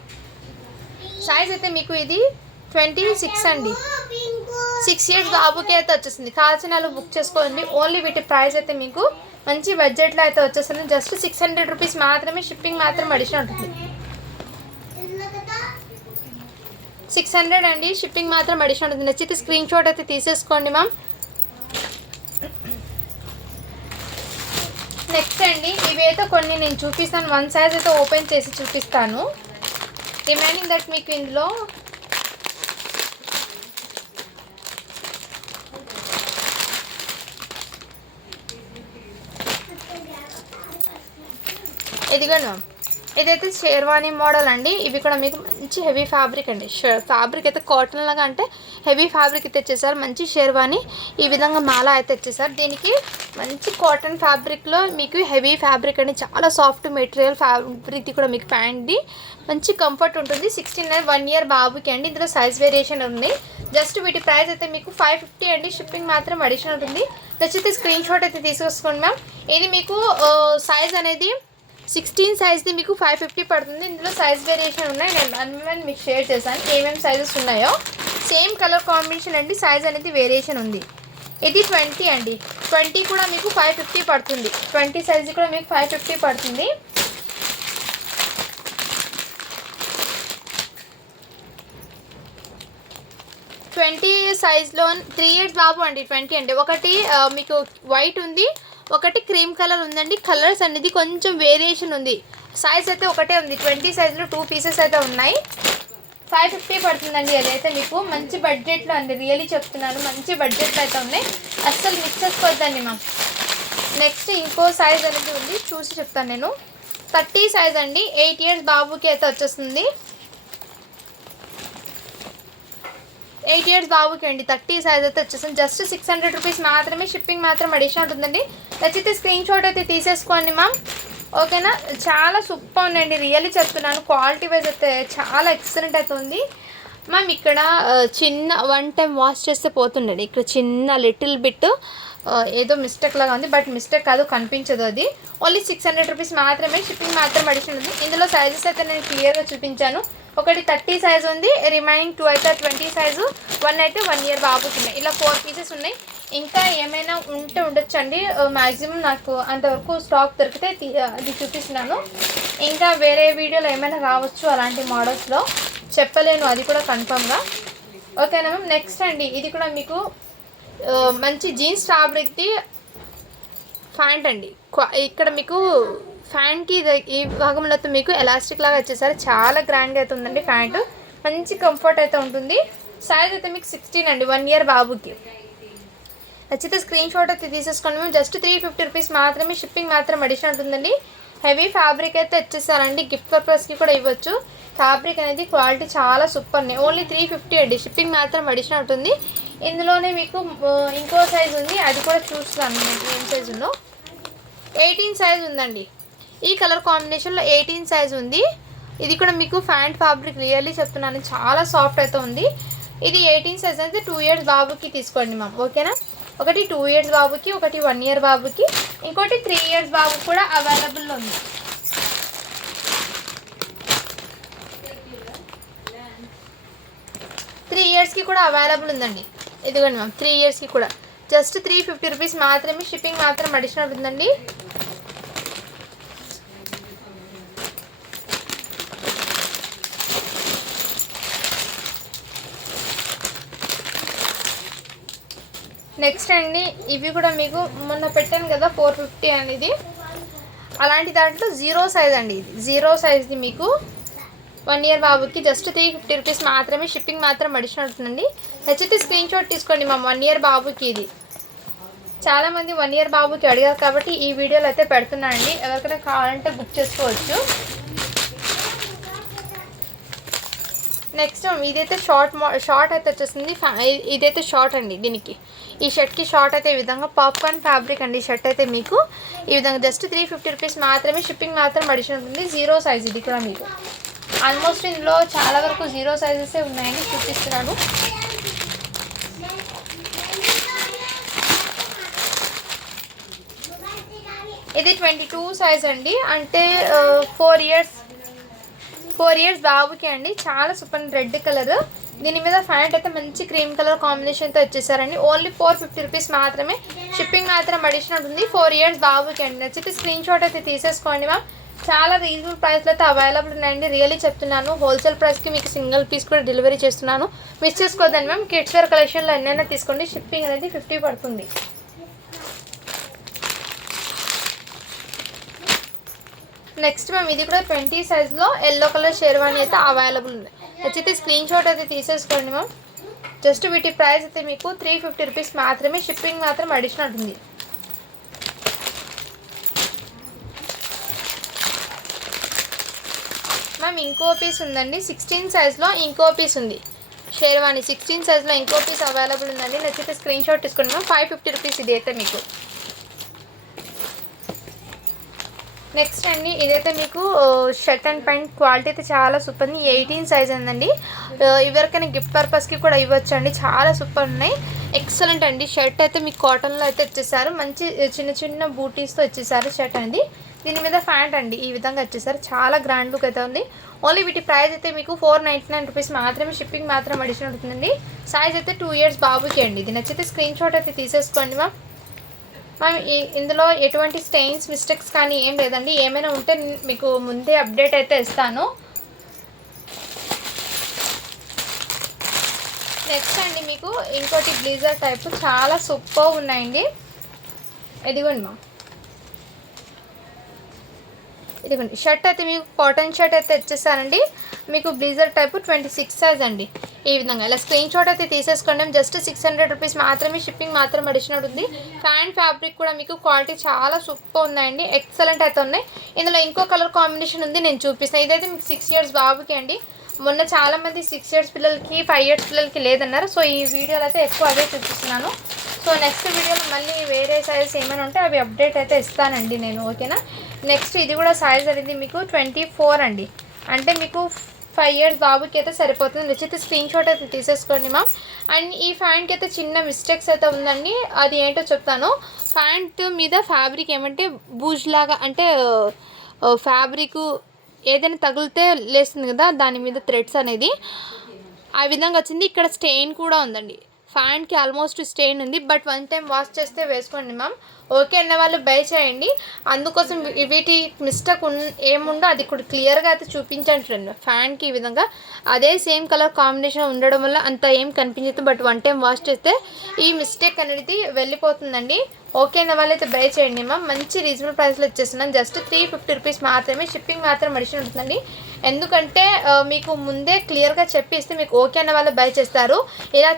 సైజ్ అయితే మీకు ఇది 26 అండి. 6 ఇయర్స్ బాబుకి అయితే వచ్చేసింది. కావాల్సిన వాళ్ళు బుక్ చేసుకోండి. ఓన్లీ వీటి ప్రైస్ అయితే మీకు మంచి బడ్జెట్లో అయితే వచ్చేస్తుంది. జస్ట్ 600 రూపీస్ మాత్రమే. షిప్పింగ్ మాత్రం అడిషనల్ ఉంటుంది. 600 అండి. షిప్పింగ్ మాత్రం అడిషనల్ ఉంటుంది. నచ్చితే స్క్రీన్ షాట్ అయితే తీసేసుకోండి మ్యామ్. నెక్స్ట్ అండి ఇవైతే కొన్ని నేను చూపిస్తాను. వన్ సైజ్ అయితే ఓపెన్ చేసి చూపిస్తాను. రిమైనింగ్ దట్ మీకు ఇందులో ఇదిగోండి మ్యామ్. ఇదైతే షేర్వాణి మోడల్ అండి. ఇవి కూడా మీకు మంచి హెవీ ఫ్యాబ్రిక్ అండి. ఫ్యాబ్రిక్ అయితే కాటన్ లాగా అంటే హెవీ ఫ్యాబ్రిక్ అయితే ఇచ్చేసారు. మంచి షేర్వాణి ఈ విధంగా మాల అయితే ఇచ్చేసారు. దీనికి మంచి కాటన్ ఫ్యాబ్రిక్లో మీకు హెవీ ఫ్యాబ్రిక్ అండి. చాలా సాఫ్ట్ మెటీరియల్ ఫ్యాబ్రిక్ కూడా మీకు ప్యాంట్ది మంచి కంఫర్ట్ ఉంటుంది. 16 1 ఇయర్ బాబుకి అండి. ఇందులో సైజ్ వేరియేషన్ ఉంది. జస్ట్ వీటి ప్రైస్ అయితే మీకు 550 అండి. షిప్పింగ్ మాత్రం అడిషనల్ ఉంటుంది. నచ్చితే స్క్రీన్ షాట్ అయితే తీసుకోండి మ్యామ్. ఇది మీకు సైజ్ అనేది 16 సైజ్ది మీకు 550 పడుతుంది. ఇందులో సైజ్ వేరియేషన్ ఉన్నాయి. నేను అన్నీ మీకు షేర్ చేశాను ఏమేమి సైజెస్ ఉన్నాయో. సేమ్ కలర్ కాంబినేషన్ అండి. సైజ్ అనేది వేరియేషన్ ఉంది. ఇది 20 అండి. 20 కూడా మీకు 550 పడుతుంది. 20 సైజ్ కూడా మీకు 550 పడుతుంది. సైజ్లో 3 ఇయర్స్ బాబు అండి. 20 అండి. ఒకటి మీకు వైట్ ఉంది, ఒకటి క్రీమ్ కలర్ ఉందండి. కలర్స్ అనేది కొంచెం వేరియేషన్ ఉంది. సైజ్ అయితే ఒకటే ఉంది. 20 సైజులో 2 పీసెస్ అయితే ఉన్నాయి. 550 పడుతుందండి. అదైతే మీకు మంచి బడ్జెట్లో అండి. రియల్లీ చెప్తున్నాను, మంచి బడ్జెట్లో అయితే ఉన్నాయి. అస్సలు మిస్ చేసుకోవద్దండి మ్యామ్. నెక్స్ట్ ఇంకో సైజ్ అనేది ఉంది, చూసి చెప్తాను నేను. 30 సైజ్ అండి. 8 ఇయర్స్ బాబుకి అయితే వచ్చేస్తుంది. 8 ఇయర్స్ బాబుకి అండి. 30 సైజ్ అయితే వచ్చేస్తుంది. జస్ట్ 600 రూపీస్ మాత్రమే. షిప్పింగ్ మాత్రం అడిషనల్ ఉంటుందండి. నచ్చితే స్క్రీన్ షాట్ అయితే తీసేసుకోండి మ్యామ్. ఓకేనా? చాలా సూపర్ ఉందండి. రియల్లీ చెప్తున్నాను, క్వాలిటీ వైజ్ అయితే చాలా ఎక్సలెంట్ అయితే ఉంది మ్యామ్. ఇక్కడ చిన్న 1 టైం వాష్ చేస్తే పోతుండండి. ఇక్కడ చిన్న లిటిల్ బిట్ ఏదో మిస్టేక్ లాగా ఉంది, బట్ మిస్టేక్ కాదు, కనిపించదు. అది ఓన్లీ 600 రూపీస్ మాత్రమే. షిప్పింగ్ మాత్రం అడిషనల్ ఉంది. ఇందులో సైజెస్ అయితే నేను క్లియర్గా చూపించాను. ఒకటి 30 సైజ్ ఉంది, రిమైనింగ్ 2 అయితే 20 సైజు, 1 అయితే 1 ఇయర్ బాబుకి ఉన్నాయి. ఇలా 4 పీసెస్ ఉన్నాయి. ఇంకా ఏమైనా ఉంటే ఉండొచ్చు అండి. మ్యాక్సిమం నాకు అంతవరకు స్టాక్ దొరికితే అది చూపిస్తున్నాను. ఇంకా వేరే వీడియోలో ఏమైనా రావచ్చు అలాంటి మోడల్స్లో, చెప్పలేను అది కూడా కన్ఫర్మ్గా. ఓకేనా మ్యామ్? నెక్స్ట్ అండి ఇది కూడా మీకు మంచి జీన్స్ ఫ్యాబ్రిక్ది ప్యాంట్ అండి. ఇక్కడ మీకు ఫ్యాంట్కి ఈ భాగంలో అయితే మీకు ఎలాస్టిక్ లాగా వచ్చేసరి చాలా గ్రాండ్గా అయితే ఉందండి. ప్యాంటు మంచి కంఫర్ట్ అయితే ఉంటుంది. సైజ్ అయితే మీకు 16 అండి. 1 ఇయర్ బాబుకి. నచ్చితే స్క్రీన్ షాట్ అయితే తీసేసుకోండి మేము. జస్ట్ 350 రూపీస్ మాత్రమే. షిప్పింగ్ మాత్రం అడిషనల్ ఉంటుందండి. హెవీ ఫ్యాబ్రిక్ అయితే ఇచ్చేసారండి, గిఫ్ట్ పర్పస్కి కూడా ఇవ్వచ్చు. ఫ్యాబ్రిక్ అనేది క్వాలిటీ చాలా సూపర్. ఓన్లీ 350 అండి, షిప్పింగ్ మాత్రం అడిషనల్ ఉంటుంది. ఇందులోనే మీకు ఇంకో సైజు ఉంది, అది కూడా చూస్తాను మీకు ఏం సైజు ఉందో. 18 సైజ్ ఉందండి. ఈ కలర్ కాంబినేషన్లో 18 సైజ్ ఉంది. ఇది కూడా మీకు ఫ్యాంట్ ఫ్యాబ్రిక్, రియల్లీ చెప్తున్నాను చాలా సాఫ్ట్ అయితే ఉంది. ఇది 18 సైజ్ అయితే 2 ఇయర్స్ బాబుకి తీసుకోండి మ్యామ్, ఓకేనా. ఒకటి 2 ఇయర్స్ బాబుకి, ఒకటి 1 ఇయర్ బాబుకి, ఇంకోటి 3 ఇయర్స్ బాబుకి కూడా అవైలబుల్లో ఉంది. త్రీ ఇయర్స్కి కూడా అవైలబుల్ ఉందండి. ఇదిగోండి మ్యామ్, 3 ఇయర్స్కి కూడా జస్ట్ 350 రూపీస్ మాత్రమే, షిప్పింగ్ మాత్రం అడిషనల్ ఉందండి. నెక్స్ట్ అండి, ఇవి కూడా మీకు మొన్న పెట్టాను కదా 450 అనేది, అలాంటి దాంట్లో 0 సైజ్ అండి. ఇది 0 సైజ్ది మీకు 1 ఇయర్ బాబుకి జస్ట్ 350 రూపీస్ మాత్రమే, షిప్పింగ్ మాత్రం అడిషనల్ ఉంటుందండి. నచ్చితే స్క్రీన్ షాట్ తీసుకోండి మా 1 ఇయర్ బాబుకి. ఇది చాలామంది 1 ఇయర్ బాబుకి అడిగారు కాబట్టి ఈ వీడియోలో అయితే పెడుతున్నానండి. ఎవరికైనా కావాలంటే బుక్ చేసుకోవచ్చు. నెక్స్ట్ ఇదైతే షార్ట్ అయితే వచ్చేసింది. ఇదైతే షార్ట్ అండి. దీనికి ఈ షర్ట్కి షార్ట్ అయితే ఈ విధంగా పాప్కార్న్ ఫ్యాబ్రిక్ అండి. షర్ట్ అయితే మీకు ఈ విధంగా జస్ట్ 350 రూపీస్ మాత్రమే, షిప్పింగ్ మాత్రం అడిషనల్ ఉంటుంది. 0 సైజ్ ఇది కూడా మీకు. ఆల్మోస్ట్ ఇందులో చాలా వరకు 0 సైజెసే ఉన్నాయండి, చూపిస్తున్నాను. ఇది 22 సైజ్ అండి, అంటే 4 ఇయర్స్ బాబుకి అండి. చాలా సూపర్ రెడ్ కలర్. దీని మీద ప్యాంట్ అయితే మంచి క్రీమ్ కలర్ కాంబినేషన్తో వచ్చేసారండి. ఓన్లీ 450 రూపీస్ మాత్రమే, షిప్పింగ్ మాత్రం అడిషనల్ ఉంది. 4 ఇయర్స్ బాబుకి అండి. నచ్చితే స్క్రీన్ షాట్ అయితే తీసేసుకోండి మ్యామ్. చాలా రీజనబుల్ ప్రైస్లో అయితే అవైలబుల్ ఉన్నాయండి. రియల్లీ చెప్తున్నాను, హోల్సేల్ ప్రైస్కి మీకు సింగిల్ పీస్ కూడా డెలివరీ చేస్తున్నాను. మిస్ చేసుకోవద్దండి మ్యామ్. కిడ్స్ వేర్ కలెక్షన్లో ఎన్నైనా తీసుకోండి, షిప్పింగ్ అనేది 50 పడుతుంది. నెక్స్ట్ మ్యామ్, ఇది కూడా 20 సైజ్లో ఎల్లో కలర్ షేర్వాణి అయితే అవైలబుల్ ఉంది. నచ్చితే స్క్రీన్ షాట్ అయితే తీసేసుకోండి మ్యామ్. జస్ట్ వీటి ప్రైస్ అయితే మీకు 350 రూపీస్ మాత్రమే, షిప్పింగ్ మాత్రం అడిషనల్ ఉంది. మ్యామ్ ఇంకో పీస్ ఉందండి, 16 సైజ్లో ఇంకో పీస్ ఉంది. షేర్వాణి 16 సైజ్లో ఇంకో పీస్ అవైలబుల్ ఉందండి. నచ్చితే స్క్రీన్ షాట్ తీసుకోండి మ్యామ్. 550 రూపీస్ ఇది అయితే మీకు. నెక్స్ట్ అండి, ఇదైతే మీకు షర్ట్ అండ్ ప్యాంట్ క్వాలిటీ అయితే చాలా సూపర్ ఉంది. 18 సైజ్ ఉందండి. ఎవరికైనా గిఫ్ట్ పర్పస్కి కూడా ఇవ్వచ్చు అండి. చాలా సూపర్ ఉన్నాయి, ఎక్సలెంట్ అండి. షర్ట్ అయితే మీకు కాటన్లో అయితే వచ్చేసారు. మంచి చిన్న చిన్న బూటీస్తో వచ్చేసారు షర్ట్ అనేది. దీని మీద ప్యాంట్ అండి ఈ విధంగా వచ్చేసారు. చాలా గ్రాండ్ లుక్ అయితే ఉంది. ఓన్లీ వీటి ప్రైస్ అయితే మీకు 499 రూపీస్ మాత్రమే, షిప్పింగ్ మాత్రం అడిషనల్ ఉంటుందండి. సైజ్ అయితే 2 ఇయర్స్ బాబుకి అండి. ఇది నచ్చితే స్క్రీన్ షాట్ అయితే తీసేసుకోండి మ్యామ్. ఇందులో ఎటువంటి స్టెయిన్స్ మిస్టేక్స్ కానీ ఏం లేదండి. ఏమైనా ఉంటే మీకు ముందే అప్డేట్ అయితే ఇస్తాను. నెక్స్ట్ అండి, మీకు ఇంకోటి బ్లీజర్ టైప్ చాలా సూపర్ ఉన్నాయండి. ఇదిగోండి మా, ఇదిగోండి షర్ట్ అయితే మీకు కాటన్ షర్ట్ అయితే వచ్చేసానండి. మీకు బ్లీజర్ టైపు 26 సైజ్ అండి. ఈ విధంగా ఇలా స్క్రీన్ షాట్ అయితే తీసేసుకోండి. జస్ట్ 600 రూపీస్ మాత్రమే, షిప్పింగ్ మాత్రం అడిషనల్ ఉంది. ప్యాంట్ ఫ్యాబ్రిక్ కూడా మీకు క్వాలిటీ చాలా సూపర్ ఉన్నాయండి, ఎక్సలెంట్ అయితే ఉన్నాయి. ఇందులో ఇంకో కలర్ కాంబినేషన్ ఉంది, నేను చూపిస్తాను. ఇదైతే మీకు 6 ఇయర్స్ బాబుకి అండి. మొన్న చాలామంది 6 ఇయర్స్ పిల్లలకి 5 ఇయర్స్ పిల్లలకి లేదన్నారు. సో ఈ వీడియోలో అయితే ఎక్కువ అదే చూపిస్తున్నాను. సో నెక్స్ట్ వీడియోలో మళ్ళీ వేరే సైజెస్ ఏమైనా ఉంటే అవి అప్డేట్ అయితే ఇస్తానండి నేను, ఓకేనా. నెక్స్ట్ ఇది కూడా సైజ్ అనేది మీకు 24 అండి, అంటే మీకు 5 ఇయర్స్ బాబుకి అయితే సరిపోతుంది. నచ్చితే స్క్రీన్ షాట్ అయితే తీసేసుకోండి మ్యామ్. అండ్ ఈ ప్యాంట్కి అయితే చిన్న మిస్టేక్స్ అయితే ఉందండి, అది ఏంటో చెప్తాను. ప్యాంట్ మీద ఫ్యాబ్రిక్ ఏమంటే బూజ్ లాగా, అంటే ఫ్యాబ్రిక్ ఏదైనా తగిలితే లేస్తుంది కదా, దాని మీద థ్రెడ్స్ అనేది ఆ విధంగా వచ్చింది. ఇక్కడ స్టెయిన్ కూడా ఉందండి, ఫ్యాంట్కి ఆల్మోస్ట్ స్టెయిన్ ఉంది. బట్ 1 టైం వాష్ చేస్తే వేసుకోండి మ్యామ్. ఓకే అన్న వాళ్ళు బై చేయండి. అందుకోసం వీటి మిస్టేక్ ఏముండో అది కూడా క్లియర్గా అయితే చూపించండి. ఫ్యాన్కి ఈ విధంగా అదే సేమ్ కలర్ కాంబినేషన్ ఉండడం వల్ల అంత ఏం కనిపించదు. బట్ 1 టైం వాష్ చేస్తే ఈ మిస్టేక్ అనేది వెళ్ళిపోతుందండి. ఓకే అన్న వాళ్ళైతే బై చేయండి మ్యామ్. మంచి రీజనబుల్ ప్రైస్లో ఇచ్చేస్తున్నాను. జస్ట్ 350 రూపీస్ మాత్రమే, షిప్పింగ్ మాత్రం అడిషనల్ ఉంటుందండి. ఎందుకంటే మీకు ముందే క్లియర్గా చెప్పిస్తే మీకు ఓకే అన్న వాళ్ళు బై చేస్తారు. ఇలా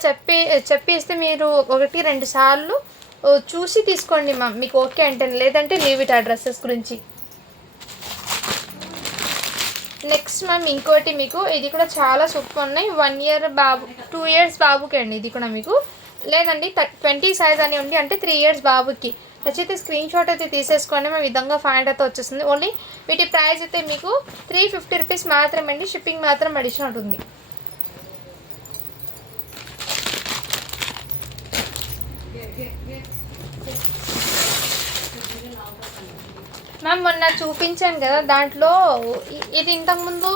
చెప్పిస్తే మీరు 1-2 సార్లు చూసి తీసుకోండి మ్యామ్, మీకు ఓకే అంటే. లేదంటే లీవ్ ఇట్ ఆ డ్రెస్సెస్ గురించి. నెక్స్ట్ మ్యామ్ ఇంకోటి మీకు ఇది కూడా చాలా సూపర్ ఉన్నాయి. 1 ఇయర్ బాబు 2 ఇయర్స్ బాబుకి అండి. ఇది కూడా మీకు లేదండి 20 సైజ్ అని ఉంది, అంటే 3 ఇయర్స్ బాబుకి. నచ్చితే స్క్రీన్ షాట్ అయితే తీసేసుకోండి. మేము విధంగా ఫైండ్ అయితే వచ్చేస్తుంది. ఓన్లీ వీటి ప్రైస్ అయితే మీకు 350 రూపీస్ మాత్రమే అండి. షిప్పింగ్ మాత్రం అడిషనల్ ఉంటుంది. మ్యామ్ మొన్న చూపించాను కదా, దాంట్లో ఇది ఇంతకుముందు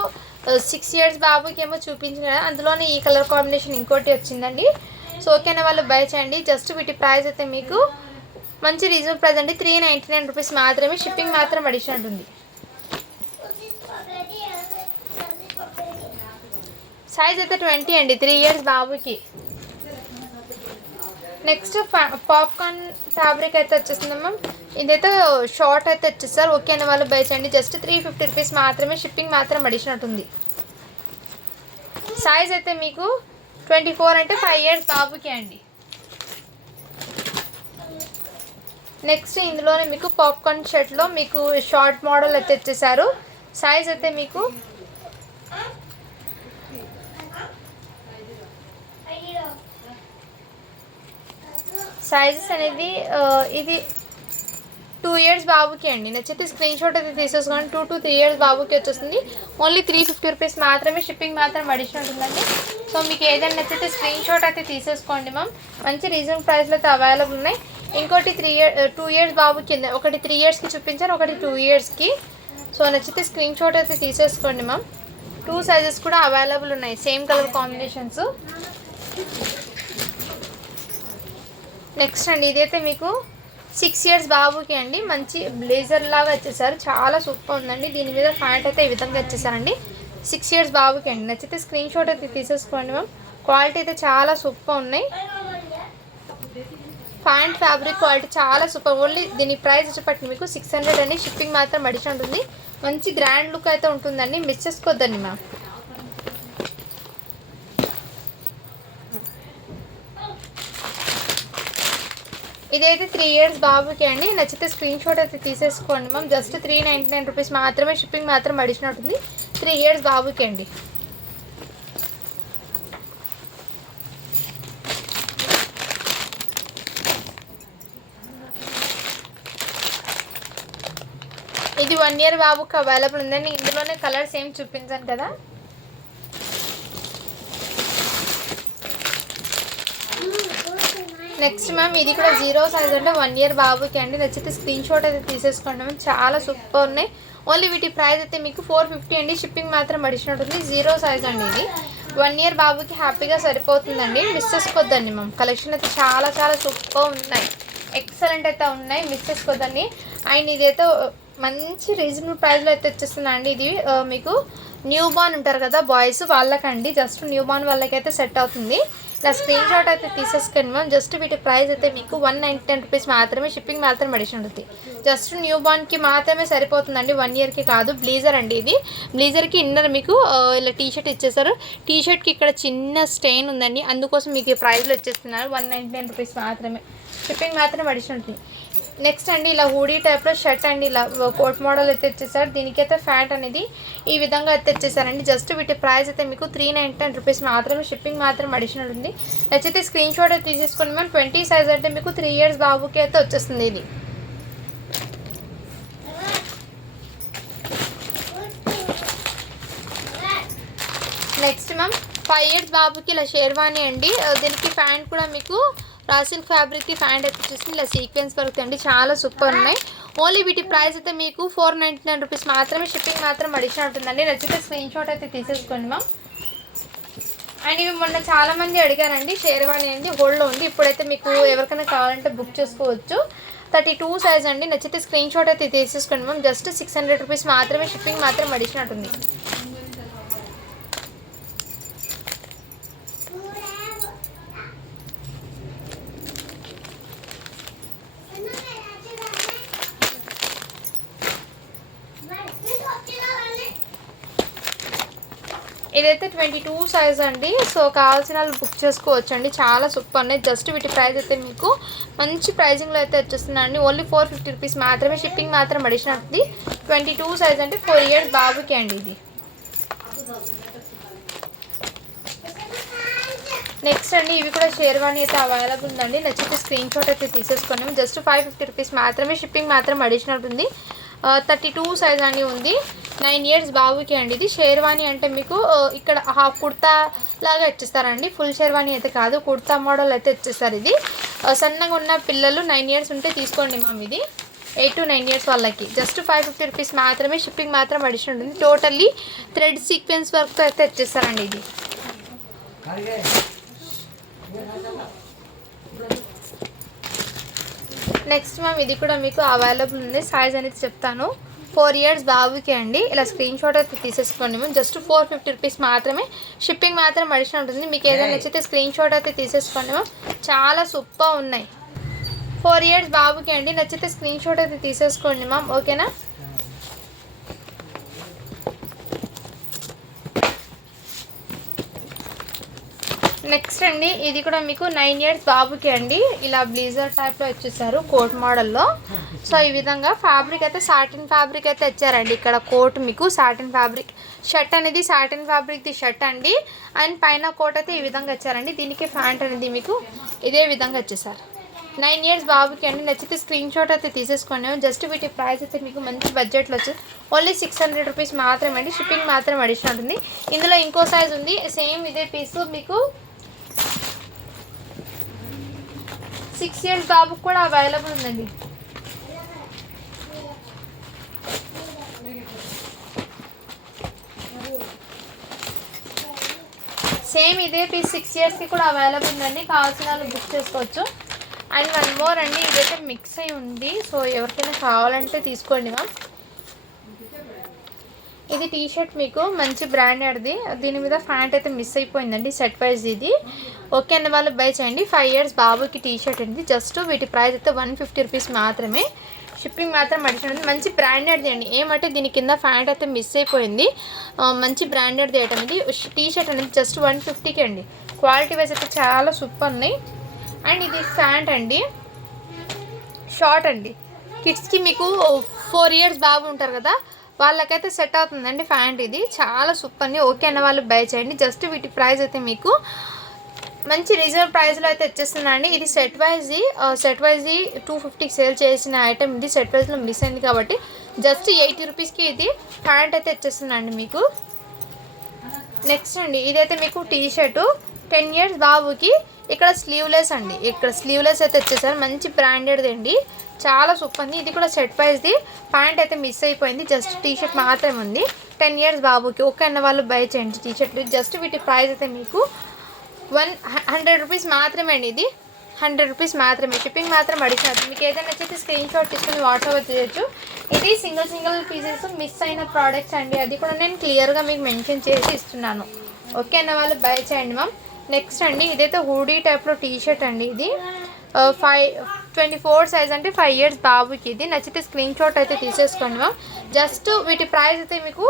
6 ఇయర్స్ బాబుకి ఏమో చూపించాను కదా, అందులోనే ఈ కలర్ కాంబినేషన్ ఇంకోటి వచ్చిందండి. సో ఓకేనా, వాళ్ళు బై చేయండి. జస్ట్ వీటి ప్రైస్ అయితే మీకు మంచి రీజనబుల్ ప్రైస్ అండి. 399 రూపీస్ మాత్రమే. షిప్పింగ్ మాత్రం అడిషనల్ ఉంటుంది. సైజ్ అయితే 20 అండి, 3 ఇయర్స్ బాబుకి. నెక్స్ట్ పాప్కార్న్ ఫ్యాబ్రిక్ అయితే వచ్చేస్తుంది మ్యామ్. ఇదైతే షార్ట్ అయితే వచ్చేస్తారు. ఓకే అనే వాళ్ళు బై చేయండి. జస్ట్ 350 రూపీస్ మాత్రమే. షిప్పింగ్ మాత్రం అడిషనల్ ఉంటుంది. సైజ్ అయితే మీకు 24 అంటే 5 ఇయర్స్ బాబుకి అండి. నెక్స్ట్ ఇందులోనే మీకు పాప్కార్న్ షర్ట్లో మీకు షార్ట్ మోడల్ అయితే వచ్చేసారు. సైజ్ అయితే మీకు సైజెస్ అనేది ఇది 2 ఇయర్స్ బాబుకి అండి. నచ్చితే స్క్రీన్ షాట్ అయితే తీసేసుకోండి. 2 to 3 ఇయర్స్ బాబుకి వచ్చేస్తుంది. ఓన్లీ 350 రూపీస్ మాత్రమే. షిప్పింగ్ మాత్రం అడిషనల్ ఉందండి. సో మీకు ఏదైనా నచ్చితే స్క్రీన్ షాట్ అయితే తీసేసుకోండి మ్యామ్. మంచి రీజనబుల్ ప్రైస్లో అయితే అవైలబుల్ ఉన్నాయి. ఇంకోటి 2 ఇయర్స్ బాబుకి, ఒకటి 3 ఇయర్స్కి చూపించారు, ఒకటి 2 ఇయర్స్కి. సో నచ్చితే స్క్రీన్ షాట్ అయితే తీసేసుకోండి మ్యామ్. 2 సైజెస్ కూడా అవైలబుల్ ఉన్నాయి, సేమ్ కలర్ కాంబినేషన్స్. నెక్స్ట్ అండి ఇదైతే మీకు 6 ఇయర్స్ బాబుకి అండి. మంచి బ్లేజర్ లాగా వచ్చేసారు. చాలా సూపర్ ఉందండి. దీని మీద ప్యాంట్ అయితే ఈ విధంగా వచ్చేసారండి. 6 ఇయర్స్ బాబుకి అండి. నచ్చితే స్క్రీన్ షాట్ అయితే తీసేసుకోండి మ్యామ్. క్వాలిటీ అయితే చాలా సూపర్ ఉన్నాయి. ప్యాంట్ ఫ్యాబ్రిక్ క్వాలిటీ చాలా సూపర్. ఓన్లీ దీని ప్రైస్ వచ్చేపట్టి మీకు 600 అండి. షిప్పింగ్ మాత్రం అడిషనల్ ఉంటుంది. మంచి గ్రాండ్ లుక్ అయితే ఉంటుందండి. మిస్ చేసుకోవద్దండి మ్యామ్. ఇదైతే 3 ఇయర్స్ బాబుకి అండి. నచ్చితే స్క్రీన్ షాట్ అయితే తీసేసుకోండి మ్యామ్. జస్ట్ 399 రూపీస్ మాత్రమే. షిప్పింగ్ మాత్రం అడిషనల్ ఉంటుంది. 3 ఇయర్స్ బాబుకి అండి. ఇది 1 ఇయర్ బాబుకి అవైలబుల్ ఉందండి. ఇందులోనే కలర్స్ ఏం చూపించాను కదా. నెక్స్ట్ మ్యామ్ ఇది కూడా 0 సైజ్ అంటే 1 ఇయర్ బాబుకి అండి. నచ్చితే స్క్రీన్ షాట్ అయితే తీసేసుకోండి మ్యామ్. చాలా సూపర్ ఉన్నాయి. ఓన్లీ వీటి ప్రైస్ అయితే మీకు 450 అండి. షిప్పింగ్ మాత్రం అడిషనల్ ఉంటుంది. 0 సైజ్ అండి. ఇది 1 ఇయర్ బాబుకి హ్యాపీగా సరిపోతుందండి. మిస్ చేసుకోవద్దండి మ్యామ్. కలెక్షన్ అయితే చాలా చాలా సూపర్ ఉన్నాయి. ఎక్సలెంట్ అయితే ఉన్నాయి. మిస్ చేసుకోవద్దండి. అండ్ ఇదైతే మంచి రీజనబుల్ ప్రైస్లో అయితే వచ్చేస్తుంది అండి. ఇది మీకు న్యూ బార్న్ ఉంటారు కదా బాయ్స్, వాళ్ళకండి. జస్ట్ న్యూ బార్న్ వాళ్ళకైతే సెట్ అవుతుంది. ఇలా స్క్రీన్ షాట్ అయితే తీసేసుకోండి మ్యామ్. జస్ట్ వీటి ప్రైస్ అయితే మీకు 199 రూపీస్ మాత్రమే. షిప్పింగ్ మాత్రం అడిషనల్ ఉంటుంది. జస్ట్ న్యూ బార్న్కి మాత్రమే సరిపోతుందండి, 1 ఇయర్కి కాదు. బ్లీజర్ అండి ఇది. బ్లీజర్కి ఇన్నర్ మీకు ఇలా టీషర్ట్ ఇచ్చేసారు. టీషర్ట్కి ఇక్కడ చిన్న స్టెయిన్ ఉందండి, అందుకోసం మీకు ఈ ప్రైస్లో వచ్చేస్తున్నారు. 199 రూపీస్ మాత్రమే. షిప్పింగ్ మాత్రం అడిషనల్ ఉంటుంది. నెక్స్ట్ అండి ఇలా హూడీ టైప్లో షర్ట్ అండి. ఇలా కోట్ మోడల్ అయితే ఇచ్చేసారు. దీనికైతే ఫ్యాంట్ అనేది ఈ విధంగా అయితే ఇచ్చేసారండి. జస్ట్ వీటి ప్రైస్ అయితే మీకు 399 రూపీస్ మాత్రమే. షిప్పింగ్ మాత్రం అడిషనల్ ఉంది. నచ్చితే స్క్రీన్ షాట్ అయితే తీసేసుకోండి మ్యామ్. 20 సైజ్ అంటే మీకు 3 ఇయర్స్ బాబుకి అయితే వచ్చేస్తుంది ఇది. నెక్స్ట్ మ్యామ్ 5 ఇయర్స్ బాబుకి ఇలా షేర్వాణి అండి. దీనికి ప్యాంట్ కూడా మీకు రాసిల్ ఫ్యాబ్రిక్కి ప్యాంట్ అయితే వచ్చేసింది. ఇలా సీక్వెన్స్ వర్క్ అండి. చాలా సూపర్ ఉన్నాయి. ఓన్లీ వీటి ప్రైస్ అయితే మీకు 499 రూపీస్ మాత్రమే. షిప్పింగ్ మాత్రం అడిషనల్ ఉంటుందండి. నచ్చితే స్క్రీన్ షాట్ అయితే తీసేసుకోండి మ్యామ్. అండ్ ఇవి మొన్న చాలామంది అడిగారండి. షేర్వాణి అండి హోల్డ్లో ఉంది. ఇప్పుడైతే మీకు ఎవరికైనా కావాలంటే బుక్ చేసుకోవచ్చు. 32 సైజ్ అండి. నచ్చితే స్క్రీన్ షాట్ అయితే తీసేసుకోండి మ్యామ్. జస్ట్ 600 రూపీస్ మాత్రమే. షిప్పింగ్ మాత్రం అడిషనల్ ఉంది. ఇదైతే 22 సైజ్ అండి. సో కావాల్సిన వాళ్ళు బుక్ చేసుకోవచ్చు అండి. చాలా సూపర్ ఉన్నాయి. జస్ట్ వీటి ప్రైస్ అయితే మీకు మంచి ప్రైజింగ్లో అయితే వచ్చేస్తుందండి. ఓన్లీ 450 రూపీస్ మాత్రమే. షిప్పింగ్ మాత్రం అడిషనల్ ఉంది. 22 సైజ్ అంటే 4 ఇయర్స్ బాబుకి అండి ఇది. నెక్స్ట్ అండి ఇవి కూడా షేర్వాణి అయితే అవైలబుల్ ఉందండి. నచ్చితే స్క్రీన్ షాట్ అయితే తీసేసుకున్నాము. జస్ట్ 550 రూపీస్ మాత్రమే. షిప్పింగ్ మాత్రం అడిషనల్ ఉంది. 32 సైజ్ అని ఉంది. 9 ఇయర్స్ బాబుకి అండి. ఇది షేర్వాణి అంటే మీకు ఇక్కడ హాఫ్ కుర్తా లాగా ఇచ్చేస్తారండి. ఫుల్ షేర్వాణి అయితే కాదు, కుర్తా మోడల్ అయితే ఇచ్చేస్తారు. ఇది సన్నగా ఉన్న పిల్లలు 9 ఇయర్స్ ఉంటే తీసుకోండి మ్యామ్. ఇది 8 to 9 ఇయర్స్ వాళ్ళకి జస్ట్ 550 రూపీస్ మాత్రమే. షిప్పింగ్ మాత్రం అడిషనల్ ఉంది. టోటల్లీ థ్రెడ్ సీక్వెన్స్ వర్క్తో అయితే ఇచ్చేస్తారండి. ఇది నెక్స్ట్ మ్యామ్ ఇది కూడా మీకు అవైలబుల్ ఉంది. సైజ్ అనేది చెప్తాను. 4 ఇయర్స్ బాబుకి అండి. ఇలా స్క్రీన్ షాట్ అయితే తీసేసుకోండి మ్యామ్. జస్ట్ 450 రూపీస్ మాత్రమే. షిప్పింగ్ మాత్రం అడిషనల్ ఉంటుంది. మీకు ఏదైనా నచ్చితే స్క్రీన్ షాట్ అయితే తీసేసుకోండి మ్యామ్. చాలా సూపర్ ఉన్నాయి. 4 ఇయర్స్ బాబుకి అండి. నచ్చితే స్క్రీన్ షాట్ అయితే తీసేసుకోండి మ్యామ్. ఓకేనా. నెక్స్ట్ అండి ఇది కూడా మీకు 9 ఇయర్స్ బాబుకి అండి. ఇలా బ్లీజర్ టైప్లో వచ్చేసారు కోట్ మోడల్లో. సో ఈ విధంగా ఫ్యాబ్రిక్ అయితే సాటిన్ ఫ్యాబ్రిక్ అయితే ఇచ్చారండి. ఇక్కడ కోట్ మీకు సాటిన్ ఫ్యాబ్రిక్, షర్ట్ అనేది సాటిన్ ఫ్యాబ్రిక్ది షర్ట్ అండి. అండ్ పైన కోట్ అయితే ఈ విధంగా ఇచ్చారండి. దీనికి ప్యాంట్ అనేది మీకు ఇదే విధంగా వచ్చేసారు. 9 ఇయర్స్ బాబుకి అండి. నచ్చితే స్క్రీన్ షాట్ అయితే తీసేసుకోండి. జస్ట్ వీటి ప్రైస్ అయితే మీకు మంచి బడ్జెట్లో వచ్చేది. ఓన్లీ 600 రూపీస్ మాత్రమే అండి. షిప్పింగ్ మాత్రం అడిషనల్ ఉంటుంది. ఇందులో ఇంకో సైజ్ ఉంది. సేమ్ ఇదే పీసు మీకు 6 ఇయర్స్ బాబుకి కూడా అవైలబుల్ ఉందండి. సేమ్ ఇదే పీస్ 6 ఇయర్స్కి కూడా అవైలబుల్ ఉందండి. కావాల్సిన వాళ్ళు బుక్ చేసుకోవచ్చు. అండ్ 1 మోర్ అండి. ఇదైతే మిక్స్ అయి ఉంది. సో ఎవరికైనా కావాలంటే తీసుకోండి మ్యామ్. ఇది టీ షర్ట్ మీకు మంచి బ్రాండెడ్ది. దీని మీద ప్యాంట్ అయితే మిస్ అయిపోయిందండి. సెట్ వైజ్ ఇది. ఓకే అన్న వాళ్ళు బై చేయండి. 5 ఇయర్స్ బాబుకి టీ షర్ట్ అండి. జస్ట్ వీటి ప్రైస్ అయితే 150 రూపీస్ మాత్రమే. షిప్పింగ్ మాత్రం అడిషనల్ ఉంది. మంచి బ్రాండెడ్ది అండి. ఏమంటే దీని కింద ప్యాంట్ అయితే మిస్ అయిపోయింది. మంచి బ్రాండెడ్ది ఐటమ్ ఇది. టీ షర్ట్ అనేది జస్ట్ 150కి అండి. క్వాలిటీ వైజ్ అయితే చాలా సూపర్ ఉన్నాయి. అండ్ ఇది ప్యాంట్ అండి, షార్ట్ అండి. కిడ్స్కి మీకు 4 ఇయర్స్ బాబు ఉంటారు కదా, వాళ్ళకైతే సెట్ అవుతుందండి ప్యాంట్. ఇది చాలా సూపర్ని. ఓకే అన్న వాళ్ళు బై చేయండి. జస్ట్ వీటి ప్రైస్ అయితే మీకు మంచి రీజనబుల్ ప్రైస్లో అయితే వచ్చేస్తుందండి. ఇది సెట్ వైజ్ది 250కి సేల్ చేసిన ఐటమ్. ఇది సెట్ వైజ్లో మిస్ అయింది కాబట్టి జస్ట్ 80 రూపీస్కి ఇది ప్యాంట్ అయితే వచ్చేస్తుందండి మీకు. నెక్స్ట్ అండి ఇదైతే మీకు టీ షర్టు 10 ఇయర్స్ బాబుకి. ఇక్కడ స్లీవ్లెస్ అండి. ఇక్కడ స్లీవ్లెస్ అయితే వచ్చేసారు. మంచి బ్రాండెడ్ది అండి. చాలా సూపర్ ఉంది. ఇది కూడా సెట్ వైజ్ది. ప్యాంట్ అయితే మిస్ అయిపోయింది. జస్ట్ టీ షర్ట్ మాత్రమే ఉంది. 10 ఇయర్స్ బాబుకి. ఓకే అన్న వాళ్ళు బై చేయండి టీ షర్ట్. జస్ట్ వీటి ప్రైస్ అయితే మీకు 100 రూపీస్ మాత్రమే అండి. ఇది 100 రూపీస్ మాత్రమే. షిప్పింగ్ మాత్రం అడిషనల్. మీకు ఏదైనా నచ్చితే స్క్రీన్ షాట్ తీసుకుని వాట్సాప్ చేయొచ్చు. ఇది సింగిల్ పీసెస్ మిస్ అయిన ప్రోడక్ట్స్ అండి. అది కూడా నేను క్లియర్గా మీకు మెన్షన్ చేసి ఇస్తున్నాను. ఓకే అన్న వాళ్ళు బై చేయండి మ్యామ్. నెక్స్ట్ అండి ఇదైతే హూడీ టైప్లో టీ షర్ట్ అండి. ఇది 24 సైజ్ అంటే 5 ఇయర్స్ బాబుకి. ఇది నచ్చితే స్క్రీన్ షాట్ అయితే తీసేసుకోండి మ్యామ్. జస్ట్ వీటి ప్రైస్ అయితే మీకు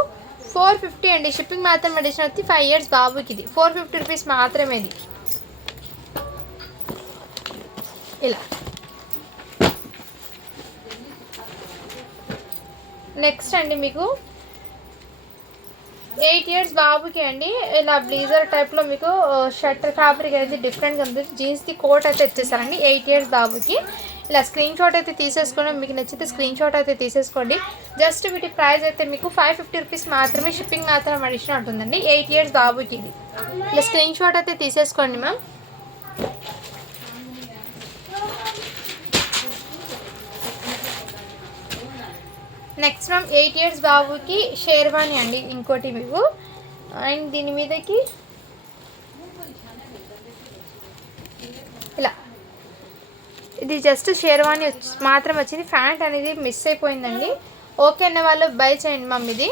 450 అండి. షిప్పింగ్ మాత్రం అడిషనల్ వచ్చి 5 ఇయర్స్ బాబుకి. ఇది 450 రూపీస్ మాత్రమే. ఇది ఇలా. నెక్స్ట్ అండి మీకు 8 ఇయర్స్ బాబుకి అండి. ఇలా బ్లీజర్ టైప్లో మీకు షర్ట్ ఫ్యాబ్రిక్ అనేది డిఫరెంట్గా ఉంది. జీన్స్కి కోట్ అయితే ఇచ్చేసారండి 8 ఇయర్స్ బాబుకి. ఇలా స్క్రీన్ షాట్ అయితే తీసేసుకోండి. మీకు నచ్చితే స్క్రీన్ షాట్ అయితే తీసేసుకోండి. జస్ట్ వీటి ప్రైస్ అయితే మీకు 550 రూపీస్ మాత్రమే. షిప్పింగ్ మాత్రం అడిషనల్ ఉంటుందండి. 8 ఇయర్స్ బాబుకి ఇది. ఇలా స్క్రీన్ షాట్ అయితే తీసేసుకోండి మ్యామ్. నెక్స్ట్ మ్యామ్ 8 ఇయర్స్ బాబుకి షేర్వాణి అండి. ఇంకోటి మీకు. అండ్ దీని మీదకి ఇలా ఇది జస్ట్ షేర్వాణి మాత్రం వచ్చింది. ప్యాంట్ అనేది మిస్ అయిపోయిందండి. ఓకే అన్న వాళ్ళు బై చేయండి మ్యామ్. ఇది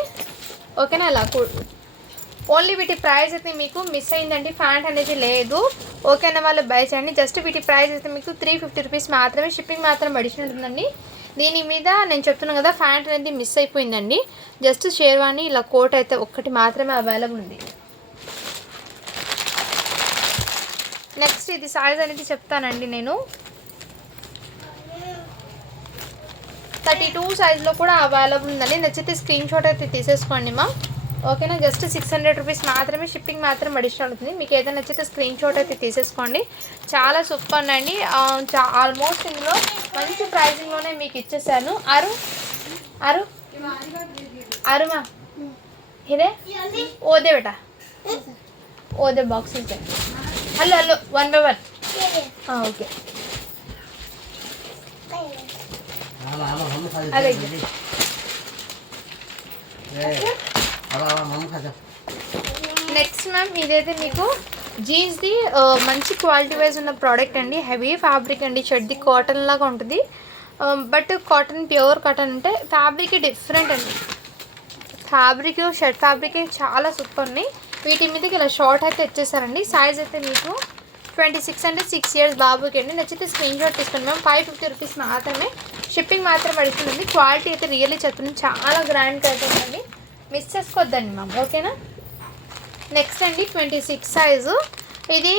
ఓకేనా. అలా ఓన్లీ వీటి ప్రైస్ అయితే మీకు మిస్ అయిందండి. ప్యాంట్ అనేది లేదు. ఓకే అన్న వాళ్ళు బై చేయండి. జస్ట్ వీటి ప్రైస్ అయితే మీకు 350 రూపీస్ మాత్రమే. షిప్పింగ్ మాత్రం అడిషనల్ ఉంటుందండి. దీని మీద నేను చెప్తున్నాను కదా ప్యాంట్ అనేది మిస్ అయిపోయిందండి. జస్ట్ షేర్వాణి ఇలా కోట్ అయితే ఒక్కటి మాత్రమే అవైలబుల్ ఉంది. నెక్స్ట్ ఇది సైజ్ అనేది చెప్తానండి నేను. 32 సైజ్లో కూడా అవైలబుల్ ఉందండి. నచ్చితే స్క్రీన్ షాట్ అయితే తీసేసుకోండి మా. ఓకేనా. జస్ట్ 600 రూపీస్ మాత్రమే, షిప్పింగ్ మాత్రం అడిషనల్ అవుతుంది. మీకు ఏదైనా నచ్చితే స్క్రీన్ షాట్ అయితే తీసేసుకోండి. చాలా సూపర్ అండి. ఆల్మోస్ట్ ఇందులో మంచి ప్రైజింగ్లోనే మీకు ఇచ్చేసాను. అరుమా ఇదే ఓదే బేటా, ఓదే బాక్స్ ఇదే. Hello 1 by 1. ఓకే అదే నెక్స్ట్ మ్యామ్ ఇదైతే మీకు జీన్స్ది మంచి క్వాలిటీ వైజ్ ఉన్న ప్రోడక్ట్ అండి. హెవీ ఫ్యాబ్రిక్ అండి. షర్ట్ది కాటన్ లాగా ఉంటుంది. బట్ కాటన్ ప్యూర్ కాటన్ అంటే ఫ్యాబ్రిక్ డిఫరెంట్ అండి. ఫ్యాబ్రిక్ షర్ట్ ఫ్యాబ్రిక్ చాలా సూపర్ ఉన్నాయి. వీటి మీదకి ఇలా షార్ట్ అయితే ఇచ్చేసారండి. సైజ్ అయితే మీకు 26 అంటే 6 years బాబుకి అండి. నచ్చితే స్క్రీన్ షాట్ తీసుకోండి మ్యామ్. 550 రూపీస్ మాత్రమే, షిప్పింగ్ మాత్రం పడుతుంది. క్వాలిటీ అయితే రియల్లీ చెప్తున్నాను, చాలా గ్రాండ్గా అయితే ఉందండి. మిస్ చేసుకోవద్దండి మ్యామ్. ఓకేనా. నెక్స్ట్ అండి 26 సైజు. ఇది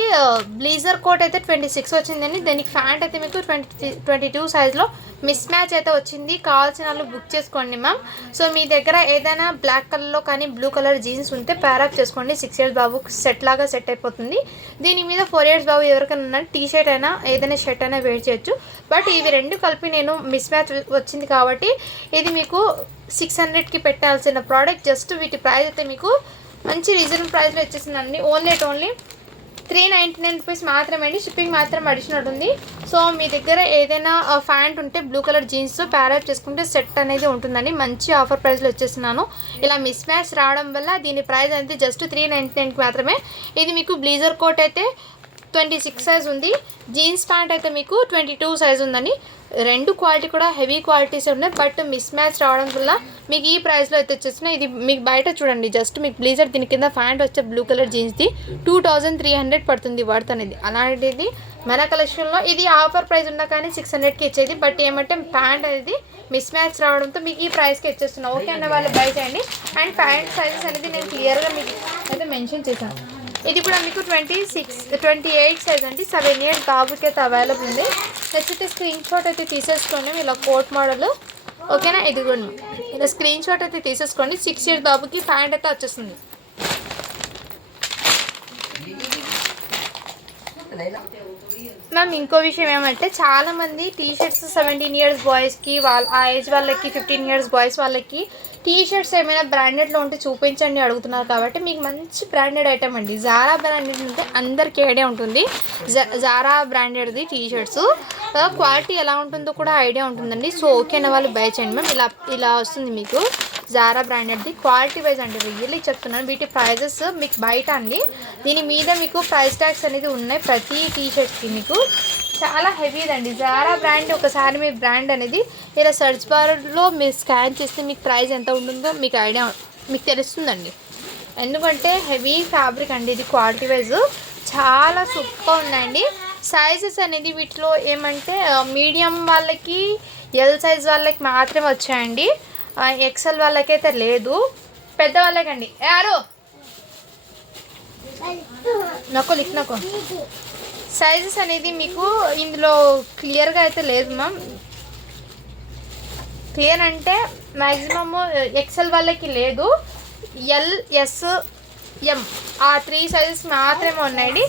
బ్లీజర్ కోట్ అయితే 26 వచ్చిందండి. దానికి ప్యాంట్ అయితే మీకు 22 సైజులో మిస్ మ్యాచ్ అయితే వచ్చింది. కావాల్సిన వాళ్ళు బుక్ చేసుకోండి మ్యామ్. సో మీ దగ్గర ఏదైనా బ్లాక్ కలర్లో కానీ బ్లూ కలర్ జీన్స్ ఉంటే ప్యారప్ చేసుకోండి. 6 years బాబు సెట్ లాగా సెట్ అయిపోతుంది. దీని మీద 4 years బాబు ఎవరికైనా ఉన్నా టీ షర్ట్ అయినా ఏదైనా షర్ట్ అయినా వేర్ చేయొచ్చు. బట్ ఇవి రెండు కలిపి నేను మిస్ మ్యాచ్ వచ్చింది కాబట్టి ఇది మీకు 600కి పెట్టాల్సిన ప్రోడక్ట్. జస్ట్ వీటి ప్రైస్ అయితే మీకు మంచి రీజనబుల్ ప్రైస్లో వచ్చేసిందండి. ఓన్లీ 399 రూపీస్ మాత్రమే అండి. షిప్పింగ్ మాత్రం అడిషనల్ ఉంది. సో మీ దగ్గర ఏదైనా ప్యాంట్ ఉంటే బ్లూ కలర్ జీన్స్ ప్యారప్ చేసుకుంటే సెట్ అనేది ఉంటుందండి. మంచి ఆఫర్ ప్రైస్లో వచ్చేస్తున్నాను. ఇలా మిస్ మ్యాచ్ రావడం వల్ల దీని ప్రైస్ అనేది జస్ట్ 399కి మాత్రమే. ఇది మీకు బ్లీజర్ కోట్ అయితే 26 సైజ్ ఉంది. జీన్స్ ప్యాంట్ అయితే మీకు 22 సైజ్ ఉందండి. రెండు క్వాలిటీ కూడా హెవీ క్వాలిటీస్ ఉన్నాయి. బట్ మిస్ మ్యాచ్ రావడం వల్ల మీకు ఈ ప్రైస్లో అయితే వచ్చేసిన. ఇది మీకు బయట చూడండి, జస్ట్ మీకు బ్లీజర్ దీని కింద ప్యాంట్ వచ్చే బ్లూ కలర్ జీన్స్ది 2300 పడుతుంది వర్త్ అనేది. అలాంటిది మన కలెక్షన్లో ఇది ఆఫర్ ప్రైస్ ఉన్నా కానీ 600కి ఇచ్చేది. బట్ ఏమంటే ప్యాంట్ అనేది మిస్ మ్యాచ్ రావడంతో మీకు ఈ ప్రైస్కి ఇచ్చేస్తున్నాం. ఓకే అన్న వాళ్ళు బై చేయండి. అండ్ ప్యాంట్ సైజెస్ అనేది నేను క్లియర్గా మీకు అయితే మెన్షన్ చేశాను. ఇది కూడా మీకు 28 సైజ్ అండి. 7 years బాబుకి అయితే అవైలబుల్ ఉంది. నచ్చితే స్క్రీన్ షాట్ అయితే తీసేసుకోండి. ఇలా కోట్ మోడల్. ఓకేనా. ఇదిగోండి ఇలా స్క్రీన్ షాట్ అయితే తీసేసుకోండి. 6 years బాబుకి ప్యాంట్ అయితే వచ్చేస్తుంది. మ్యామ్ ఇంకో విషయం ఏమంటే చాలామంది టీ షర్ట్స్ 17 years బాయ్స్కి ఆ ఏజ్ వాళ్ళకి 15 years బాయ్స్ వాళ్ళకి టీ షర్ట్స్ ఏమైనా బ్రాండెడ్లో ఉంటే చూపించండి అడుగుతున్నారు. కాబట్టి మీకు మంచి బ్రాండెడ్ ఐటమ్ అండి. జారా బ్రాండెడ్ అంటే అందరికీ ఐడియా ఉంటుంది. జారా బ్రాండెడ్ది టీ షర్ట్స్ క్వాలిటీ ఎలా ఉంటుందో కూడా ఐడియా ఉంటుందండి. సో ఓకే అన్న వాళ్ళు బై చేయండి మ్యామ్. ఇలా వస్తుంది మీకు జారా బ్రాండెడ్ది. క్వాలిటీ వైజ్ అండి రియల్లీ చెప్తున్నాను. వీటి ప్రైజెస్ మీకు బయట అండి. దీని మీద మీకు ప్రైస్ ట్యాగ్స్ అనేది ఉన్నాయి ప్రతి టీ షర్ట్స్కి. మీకు చాలా హెవీదండి జారా బ్రాండ్. ఒకసారి మీ బ్రాండ్ అనేది ఇలా సర్చ్ బార్లో మీరు స్కాన్ చేస్తే మీకు ప్రైస్ ఎంత ఉంటుందో మీకు ఐడియా మీకు తెలుస్తుందండి. ఎందుకంటే హెవీ ఫ్యాబ్రిక్ అండి. ఇది క్వాలిటీ వైజ్ చాలా సూపర్ ఉందండి. సైజెస్ అనేది వీటిలో ఏమంటే మీడియం వాళ్ళకి ఎల్ సైజ్ వాళ్ళకి మాత్రమే వచ్చాయండి. ఎక్సెల్ వాళ్ళకైతే లేదు. పెద్ద వాళ్ళకండి యారు నాకు సైజెస్ అనేది మీకు ఇందులో క్లియర్గా అయితే లేదు మ్యామ్. క్లియర్ అంటే మ్యాక్సిమమ్ ఎక్సెల్ వాళ్ళకి లేదు. ఎల్, ఎస్, ఎం ఆ 3 సైజెస్ మాత్రమే ఉన్నాయండి.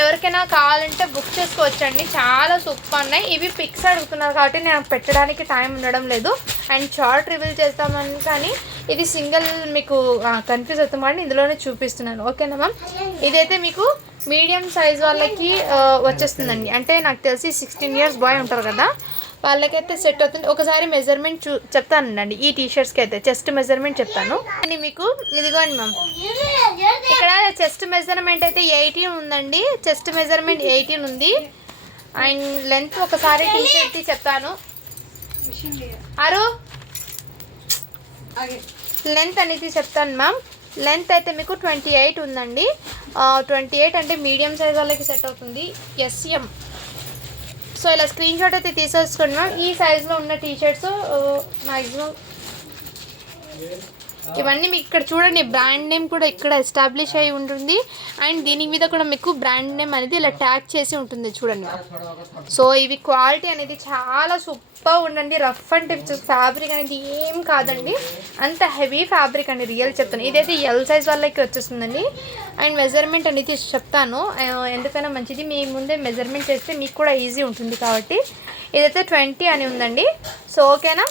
ఎవరికైనా కావాలంటే బుక్ చేసుకోవచ్చండి. చాలా సూపర్ ఉన్నాయి. ఇవి పిక్స్ అడుగుతున్నారు కాబట్టి నేను పెట్టడానికి టైం ఉండడం లేదు. అండ్ చార్ట్ రివీల్ చేస్తామని కానీ ఇది సింగిల్ మీకు కన్ఫ్యూజ్ అవుతామని ఇందులోనే చూపిస్తున్నాను. ఓకేనా మ్యామ్. ఇదైతే మీకు మీడియం సైజ్ వాళ్ళకి వచ్చేస్తుందండి. అంటే నాకు తెలిసి 16 years బాయ్ ఉంటారు కదా వాళ్ళకైతే సెట్ అవుతుంది. ఒకసారి మెజర్మెంట్ చెప్తానండి. ఈ టీషర్ట్స్కి అయితే చెస్ట్ మెజర్మెంట్ చెప్తాను అని మీకు. ఇదిగోండి మ్యామ్, ఇక్కడ చెస్ట్ మెజర్మెంట్ అయితే 18 ఉందండి. చెస్ట్ మెజర్మెంట్ 18 ఉంది. అండ్ లెంత్ ఒకసారి టీషర్ట్ చెప్తాను. లెంత్ అనేది చెప్తాను మ్యామ్. లెంత్ అయితే మీకు 28 ఉందండి. 28 అంటే మీడియం సైజ్ వాళ్ళకి సెట్ అవుతుంది. ఎస్ఎం. సో ఇలా స్క్రీన్ షాట్ అయితే తీసేసుకోండి మ్యామ్. ఈ సైజులో ఉన్న టీషర్ట్స్ మ్యాక్సిమం ఇవన్నీ మీకు ఇక్కడ చూడండి బ్రాండ్ నేమ్ కూడా ఇక్కడ ఎస్టాబ్లిష్ అయి ఉంటుంది అండ్ దీని మీద కూడా మీకు బ్రాండ్ నేమ్ అనేది ఇలా ట్యాగ్ చేసి ఉంటుంది చూడండి. సో ఇవి క్వాలిటీ అనేది చాలా సూపర్ ఉండండి. రఫ్ అండ్ టఫ్ ఫ్యాబ్రిక్ అనేది ఏం కాదండి, అంత హెవీ ఫ్యాబ్రిక్ అండి, రియల్ చెప్తాను. ఇదైతే ఎల్ సైజ్ వాళ్ళకి వచ్చేస్తుందండి. అండ్ మెజర్మెంట్ అనేది చెప్తాను ఎందుకైనా మంచిది, మీ ముందే మెజర్మెంట్ చేస్తే మీకు కూడా ఈజీ ఉంటుంది కాబట్టి. ఇదైతే 20 అని ఉందండి. సో ఓకేనా,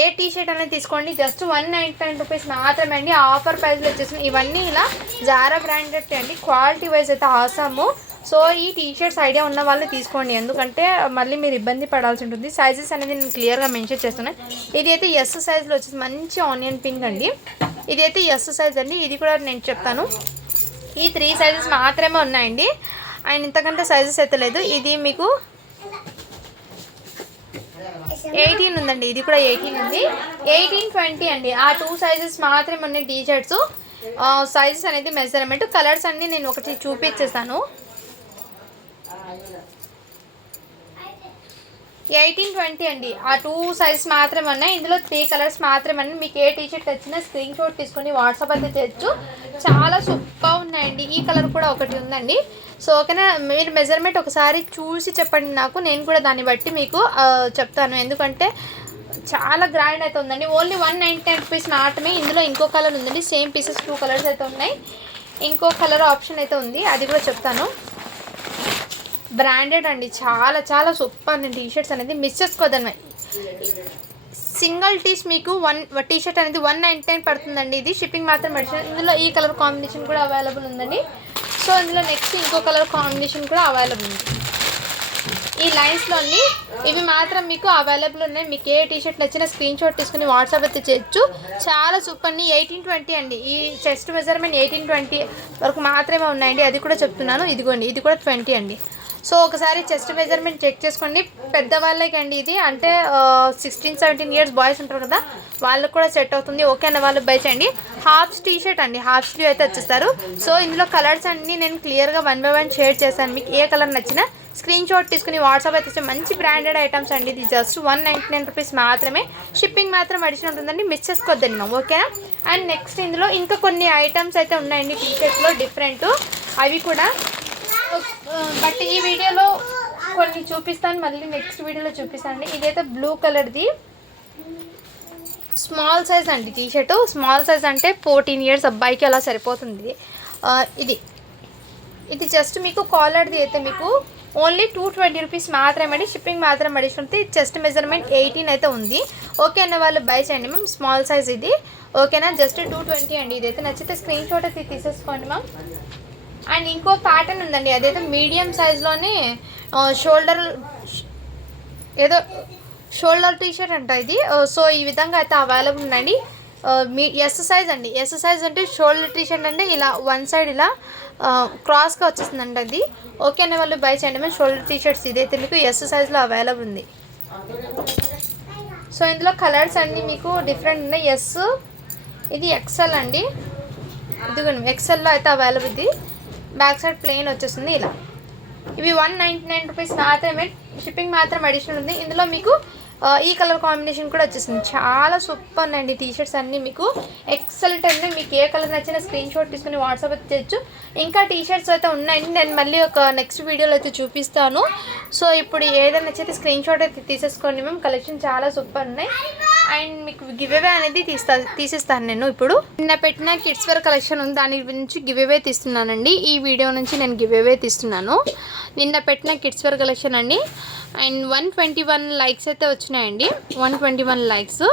ఏ టీ షర్ట్ అనేది తీసుకోండి, జస్ట్ 199 రూపీస్ మాత్రమే అండి. ఆఫర్ ప్రైస్లో వచ్చేసింది. ఇవన్నీ ఇలా జారా బ్రాండెడ్ అండి, క్వాలిటీ వైజ్ అయితే ఆసాము. సో ఈ టీ షర్ట్స్ ఐడియా ఉన్న వాళ్ళు తీసుకోండి, ఎందుకంటే మళ్ళీ మీరు ఇబ్బంది పడాల్సి ఉంటుంది. సైజెస్ అనేది నేను క్లియర్గా మెన్షన్ చేస్తున్నాను. ఇది అయితే ఎస్ సైజ్లో వచ్చేసి మంచి ఆనియన్ పింక్ అండి. ఇది అయితే ఎస్ సైజ్ అండి, ఇది కూడా నేను చెప్తాను. ఈ 3 సైజెస్ మాత్రమే ఉన్నాయండి అండ్ ఇంతకంటే సైజెస్ అయితే లేదు. ఇది మీకు 18 ఉందండి, ఇది కూడా 18 ఉంది. 18, 20 అండి, ఆ 2 సైజెస్ మాత్రమే ఉన్నాయి టీ షర్ట్స్. సైజెస్ అనేది మెజర్మెంట్, కలర్స్ అన్నీ నేను ఒకటి చూపించేస్తాను. 18, 20 అండి, ఆ 2 సైజెస్ మాత్రమే ఉన్నాయి. ఇందులో 3 కలర్స్ మాత్రమే అండి. మీకు ఏ టీ షర్ట్ వచ్చినా స్క్రీన్ షాట్ తీసుకొని వాట్సాప్ అయితే చేయొచ్చు. చాలా సూపర్ ఉన్నాయండి. ఈ కలర్ కూడా ఒకటి ఉందండి. సో ఓకేనా, మీరు మెజర్మెంట్ ఒకసారి చూసి చెప్పండి నాకు, నేను కూడా దాన్ని బట్టి మీకు చెప్తాను. ఎందుకంటే చాలా గ్రాండ్ అయితే ఉందండి. ఓన్లీ 199 రూపీస్ మాత్రమే. ఇందులో ఇంకో కలర్ ఉందండి, సేమ్ పీసెస్ 2 కలర్స్ అయితే ఉన్నాయి. ఇంకో కలర్ ఆప్షన్ అయితే ఉంది, అది కూడా చెప్తాను. బ్రాండెడ్ అండి, చాలా చాలా సూపర్ అండి. టీ షర్ట్స్ అనేది మిస్ చేసుకోవద్దండి. సింగిల్ టీస్ మీకు టీ షర్ట్ అనేది 199 పడుతుందండి. ఇది షిప్పింగ్ మాత్రం పడుతుంది. ఇందులో ఈ కలర్ కాంబినేషన్ కూడా అవైలబుల్ ఉందండి. సో ఇందులో నెక్స్ట్ ఇంకో కలర్ కాంబినేషన్ కూడా అవైలబుల్ ఉంది. ఈ లైన్స్లోని ఇవి మాత్రం మీకు అవైలబుల్ ఉన్నాయి. మీకు ఏ టీ షర్ట్ నచ్చినా స్క్రీన్ షాట్ తీసుకుని వాట్సాప్ అయితే చేయొచ్చు. చాలా సూపర్ని 18, 20 అండి. ఈ చెస్ట్ మెజర్మెంట్ 18, 20 వరకు మాత్రమే ఉన్నాయండి, అది కూడా చెప్తున్నాను. ఇదిగోండి, ఇది కూడా 20 అండి. సో ఒకసారి చెస్ట్ మెజర్మెంట్ చెక్ చేసుకోండి. పెద్దవాళ్ళకి అండి ఇది, అంటే 16, 17 ఇయర్స్ బాయ్స్ ఉంటారు కదా, వాళ్ళకు కూడా సెట్ అవుతుంది. ఓకే అన్న వాళ్ళు బై చేయండి. హాఫ్ టీ షర్ట్ అండి, హాఫ్ స్లీవ్ అయితే వచ్చేస్తారు. సో ఇందులో కలర్స్ అన్నీ నేను క్లియర్గా 1 by 1 షేర్ చేశాను. మీకు ఏ కలర్ నచ్చినా స్క్రీన్ షాట్ తీసుకుని వాట్సాప్ అయితే మంచి బ్రాండెడ్ ఐటమ్స్ అండి. ఇది జస్ట్ 199 రూపీస్ మాత్రమే. షిప్పింగ్ మాత్రం అడిషనల్ ఉంటుందండి, మిస్ చేసుకోవద్దండి మ్యామ్, ఓకేనా. అండ్ నెక్స్ట్ ఇందులో ఇంకా కొన్ని ఐటమ్స్ అయితే ఉన్నాయండి టీ షర్ట్స్లో డిఫరెంట్, అవి కూడా బట్ ఈ వీడియోలో కొన్ని చూపిస్తాను, మళ్ళీ నెక్స్ట్ వీడియోలో చూపిస్తాను. ఇదైతే బ్లూ కలర్ది స్మాల్ సైజ్ అండి టీ షర్టు. స్మాల్ సైజ్ అంటే 14 ఇయర్స్ అబ్బాయికి అలా సరిపోతుంది. ఇది జస్ట్ మీకు కాలర్ది అయితే మీకు ఓన్లీ 220 రూపీస్ మాత్రమే అండి. షిప్పింగ్ మాత్రం అడిషనల్. చెస్ట్ మెజర్మెంట్ 18 అయితే ఉంది. ఓకే అన్న వాళ్ళు బై చేయండి మ్యామ్, స్మాల్ సైజ్ ఇది, ఓకేనా. జస్ట్ 220 అండి. ఇదైతే నచ్చితే స్క్రీన్ షాట్ అయితే తీసేసుకోండి మ్యామ్. అండ్ ఇంకో ప్యాటర్న్ ఉందండి, అదైతే మీడియం సైజ్లోనే షోల్డర్ టీ షర్ట్ అంట ఇది. సో ఈ విధంగా అయితే అవైలబుల్ ఉందండి. ఎస్ సైజ్ అండి. ఎస్ సైజ్ అంటే షోల్డర్ టీ షర్ట్ అంటే ఇలా వన్ సైడ్ ఇలా క్రాస్గా వచ్చేస్తుందండి అది. ఓకే అనే వాళ్ళు బై చేయండి మేము. షోల్డర్ టీ షర్ట్స్ ఇదైతే మీకు ఎస్ సైజ్లో అవైలబుల్ ఉంది. సో ఇందులో కలర్స్ అన్నీ మీకు డిఫరెంట్ ఉన్నాయి. ఎస్, ఇది ఎక్సెల్ అండి, ఇదిగోండి ఎక్సెల్లో అయితే అవైలబుల్. ఇది బ్యాక్ సైడ్ ప్లెయిన్ వచ్చేస్తుంది ఇలా. ఇవి 199 రూపీస్ మాత్రమే. షిప్పింగ్ మాత్రం అడిషనల్ ఉంది. ఇందులో మీకు ఈ కలర్ కాంబినేషన్ కూడా వచ్చేసింది. చాలా సూపర్ ఉన్నాయండి టీ షర్ట్స్ అన్నీ మీకు ఎక్సలెంట్ అండి. మీకు ఏ కలర్ నచ్చినా స్క్రీన్ షాట్ తీసుకుని వాట్సాప్ అయితే చేయొచ్చు. ఇంకా టీ షర్ట్స్ అయితే ఉన్నాయండి, నేను మళ్ళీ ఒక నెక్స్ట్ వీడియోలో అయితే చూపిస్తాను. సో ఇప్పుడు ఏదైనా నచ్చితే స్క్రీన్ షాట్ అయితే తీసేసుకోండి మేము. కలెక్షన్ చాలా సూపర్ ఉన్నాయి. అండ్ మీకు గివ్ అవే అనేది తీసేస్తాను నేను. ఇప్పుడు నిన్న పెట్టిన కిడ్స్ వేర్ కలెక్షన్ ఉంది, దాని నుంచి గివ్ అవే తీస్తున్నానండి. ఈ వీడియో నుంచి నేను గివ్ అవే తీస్తున్నాను. నిన్న పెట్టిన కిడ్స్ వేర్ కలెక్షన్ అండి. అండ్ 121 లైక్స్ అయితే వచ్చినాయండి. 121 లైక్స్,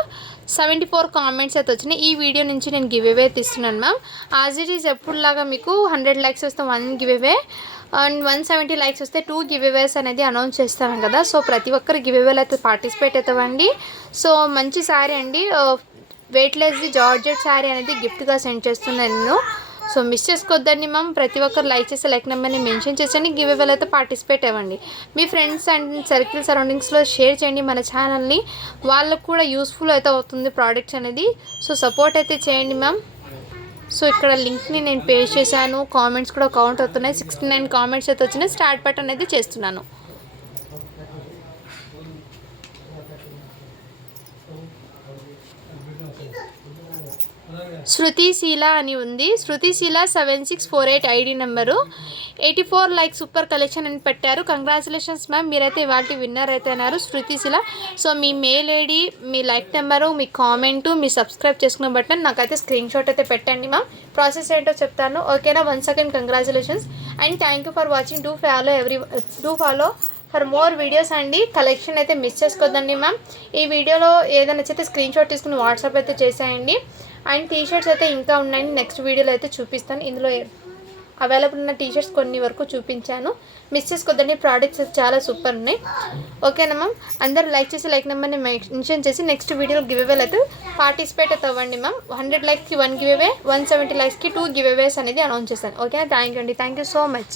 74 కామెంట్స్ అయితే వచ్చినాయి. ఈ వీడియో నుంచి నేను గివ్ అవే తీస్తున్నాను మ్యామ్. యాజ్ ఇట్ ఈజ్ ఎప్పుడులాగా మీకు 100 లైక్స్ వస్తే 1 గివ్ అవే అండ్ 170 లైక్స్ వస్తే 2 గివ్ అవేస్ అనేది అనౌన్స్ చేస్తాను కదా. సో ప్రతి ఒక్కరు గివ్ అవేలు అయితే పార్టిసిపేట్ అవుతామండి. సో మంచి శారీ అండి, వెయిట్లెస్ది జార్జెట్ శారీ అనేది గిఫ్ట్గా సెండ్ చేస్తున్నాను నేను. సో మిస్ చేసుకోవద్దండి మ్యామ్. ప్రతి ఒక్కరు లైక్ చేసే లైక్ నెంబర్ని మెన్షన్ చేసండి. గివ్ అవేలు అయితే పార్టిసిపేట్ అవ్వండి. మీ ఫ్రెండ్స్ అండ్ సర్కిల్ సరౌండింగ్స్లో షేర్ చేయండి మన ఛానల్ని. వాళ్ళకు కూడా యూస్ఫుల్ అయితే అవుతుంది ప్రోడక్ట్స్ అనేది. సో సపోర్ట్ అయితే చేయండి మ్యామ్. సో ఇక్కడ లింక్ని నేను పేస్ట్ చేశాను. కామెంట్స్ కూడా కౌంట్ అవుతున్నాయి. 69 కామెంట్స్ అయితే వచ్చినాయి. స్టార్ట్ బటన్ అయితే చేస్తున్నాను. శృతిశీల అని ఉంది. శృతిశీల 7648 ID number. 84 like super collection అని పెట్టారు. కంగ్రాచులేషన్స్ మ్యామ్, మీరైతే ఇవాళ విన్నర్ అయితే అన్నారు శృతిశీల. సో మీ మెయిల్ ఐడి, మీ లైక్ నెంబరు, మీ కామెంటు, మీ సబ్స్క్రైబ్ చేసుకున్న బటన్ నాకైతే స్క్రీన్ షాట్ అయితే పెట్టండి మ్యామ్. ప్రాసెస్ ఏంటో చెప్తాను, ఓకేనా? Once again congratulations and thank you for watching. Do follow for more videos అండి. కలెక్షన్ అయితే మిస్ చేసుకోవద్దండి మ్యామ్. ఈ వీడియోలో ఏదైనా నచ్చితే స్క్రీన్ షాట్ తీసుకుని వాట్సాప్ అయితే చేసేయండి. అండ్ టీషర్ట్స్ అయితే ఇంకా ఉన్నాయండి, నెక్స్ట్ వీడియోలో అయితే చూపిస్తాను. ఇందులో అవైలబుల్ ఉన్న టీషర్ట్స్ కొన్ని వరకు చూపించాను, మిస్ చేసుకోవద్దండి. ప్రోడక్ట్స్ చాలా సూపర్ ఉన్నాయి, ఓకేనా మ్యామ్? అందరూ లైక్ చేసి లైక్ నెంబర్ని మెన్షన్ చేసి నెక్స్ట్ వీడియోలో గివ్ అవేలు అయితే పార్టిసిపేట్ అయితే అవ్వండి మ్యామ్. 100 లైక్స్కి 1 గివ్ అవే, 170 లైక్స్కి 2 గివ్ అవేస్ అనేది అనౌన్స్ చేశాను, ఓకేనా? థ్యాంక్ యూ అండి, థ్యాంక్ యూ సో మచ్.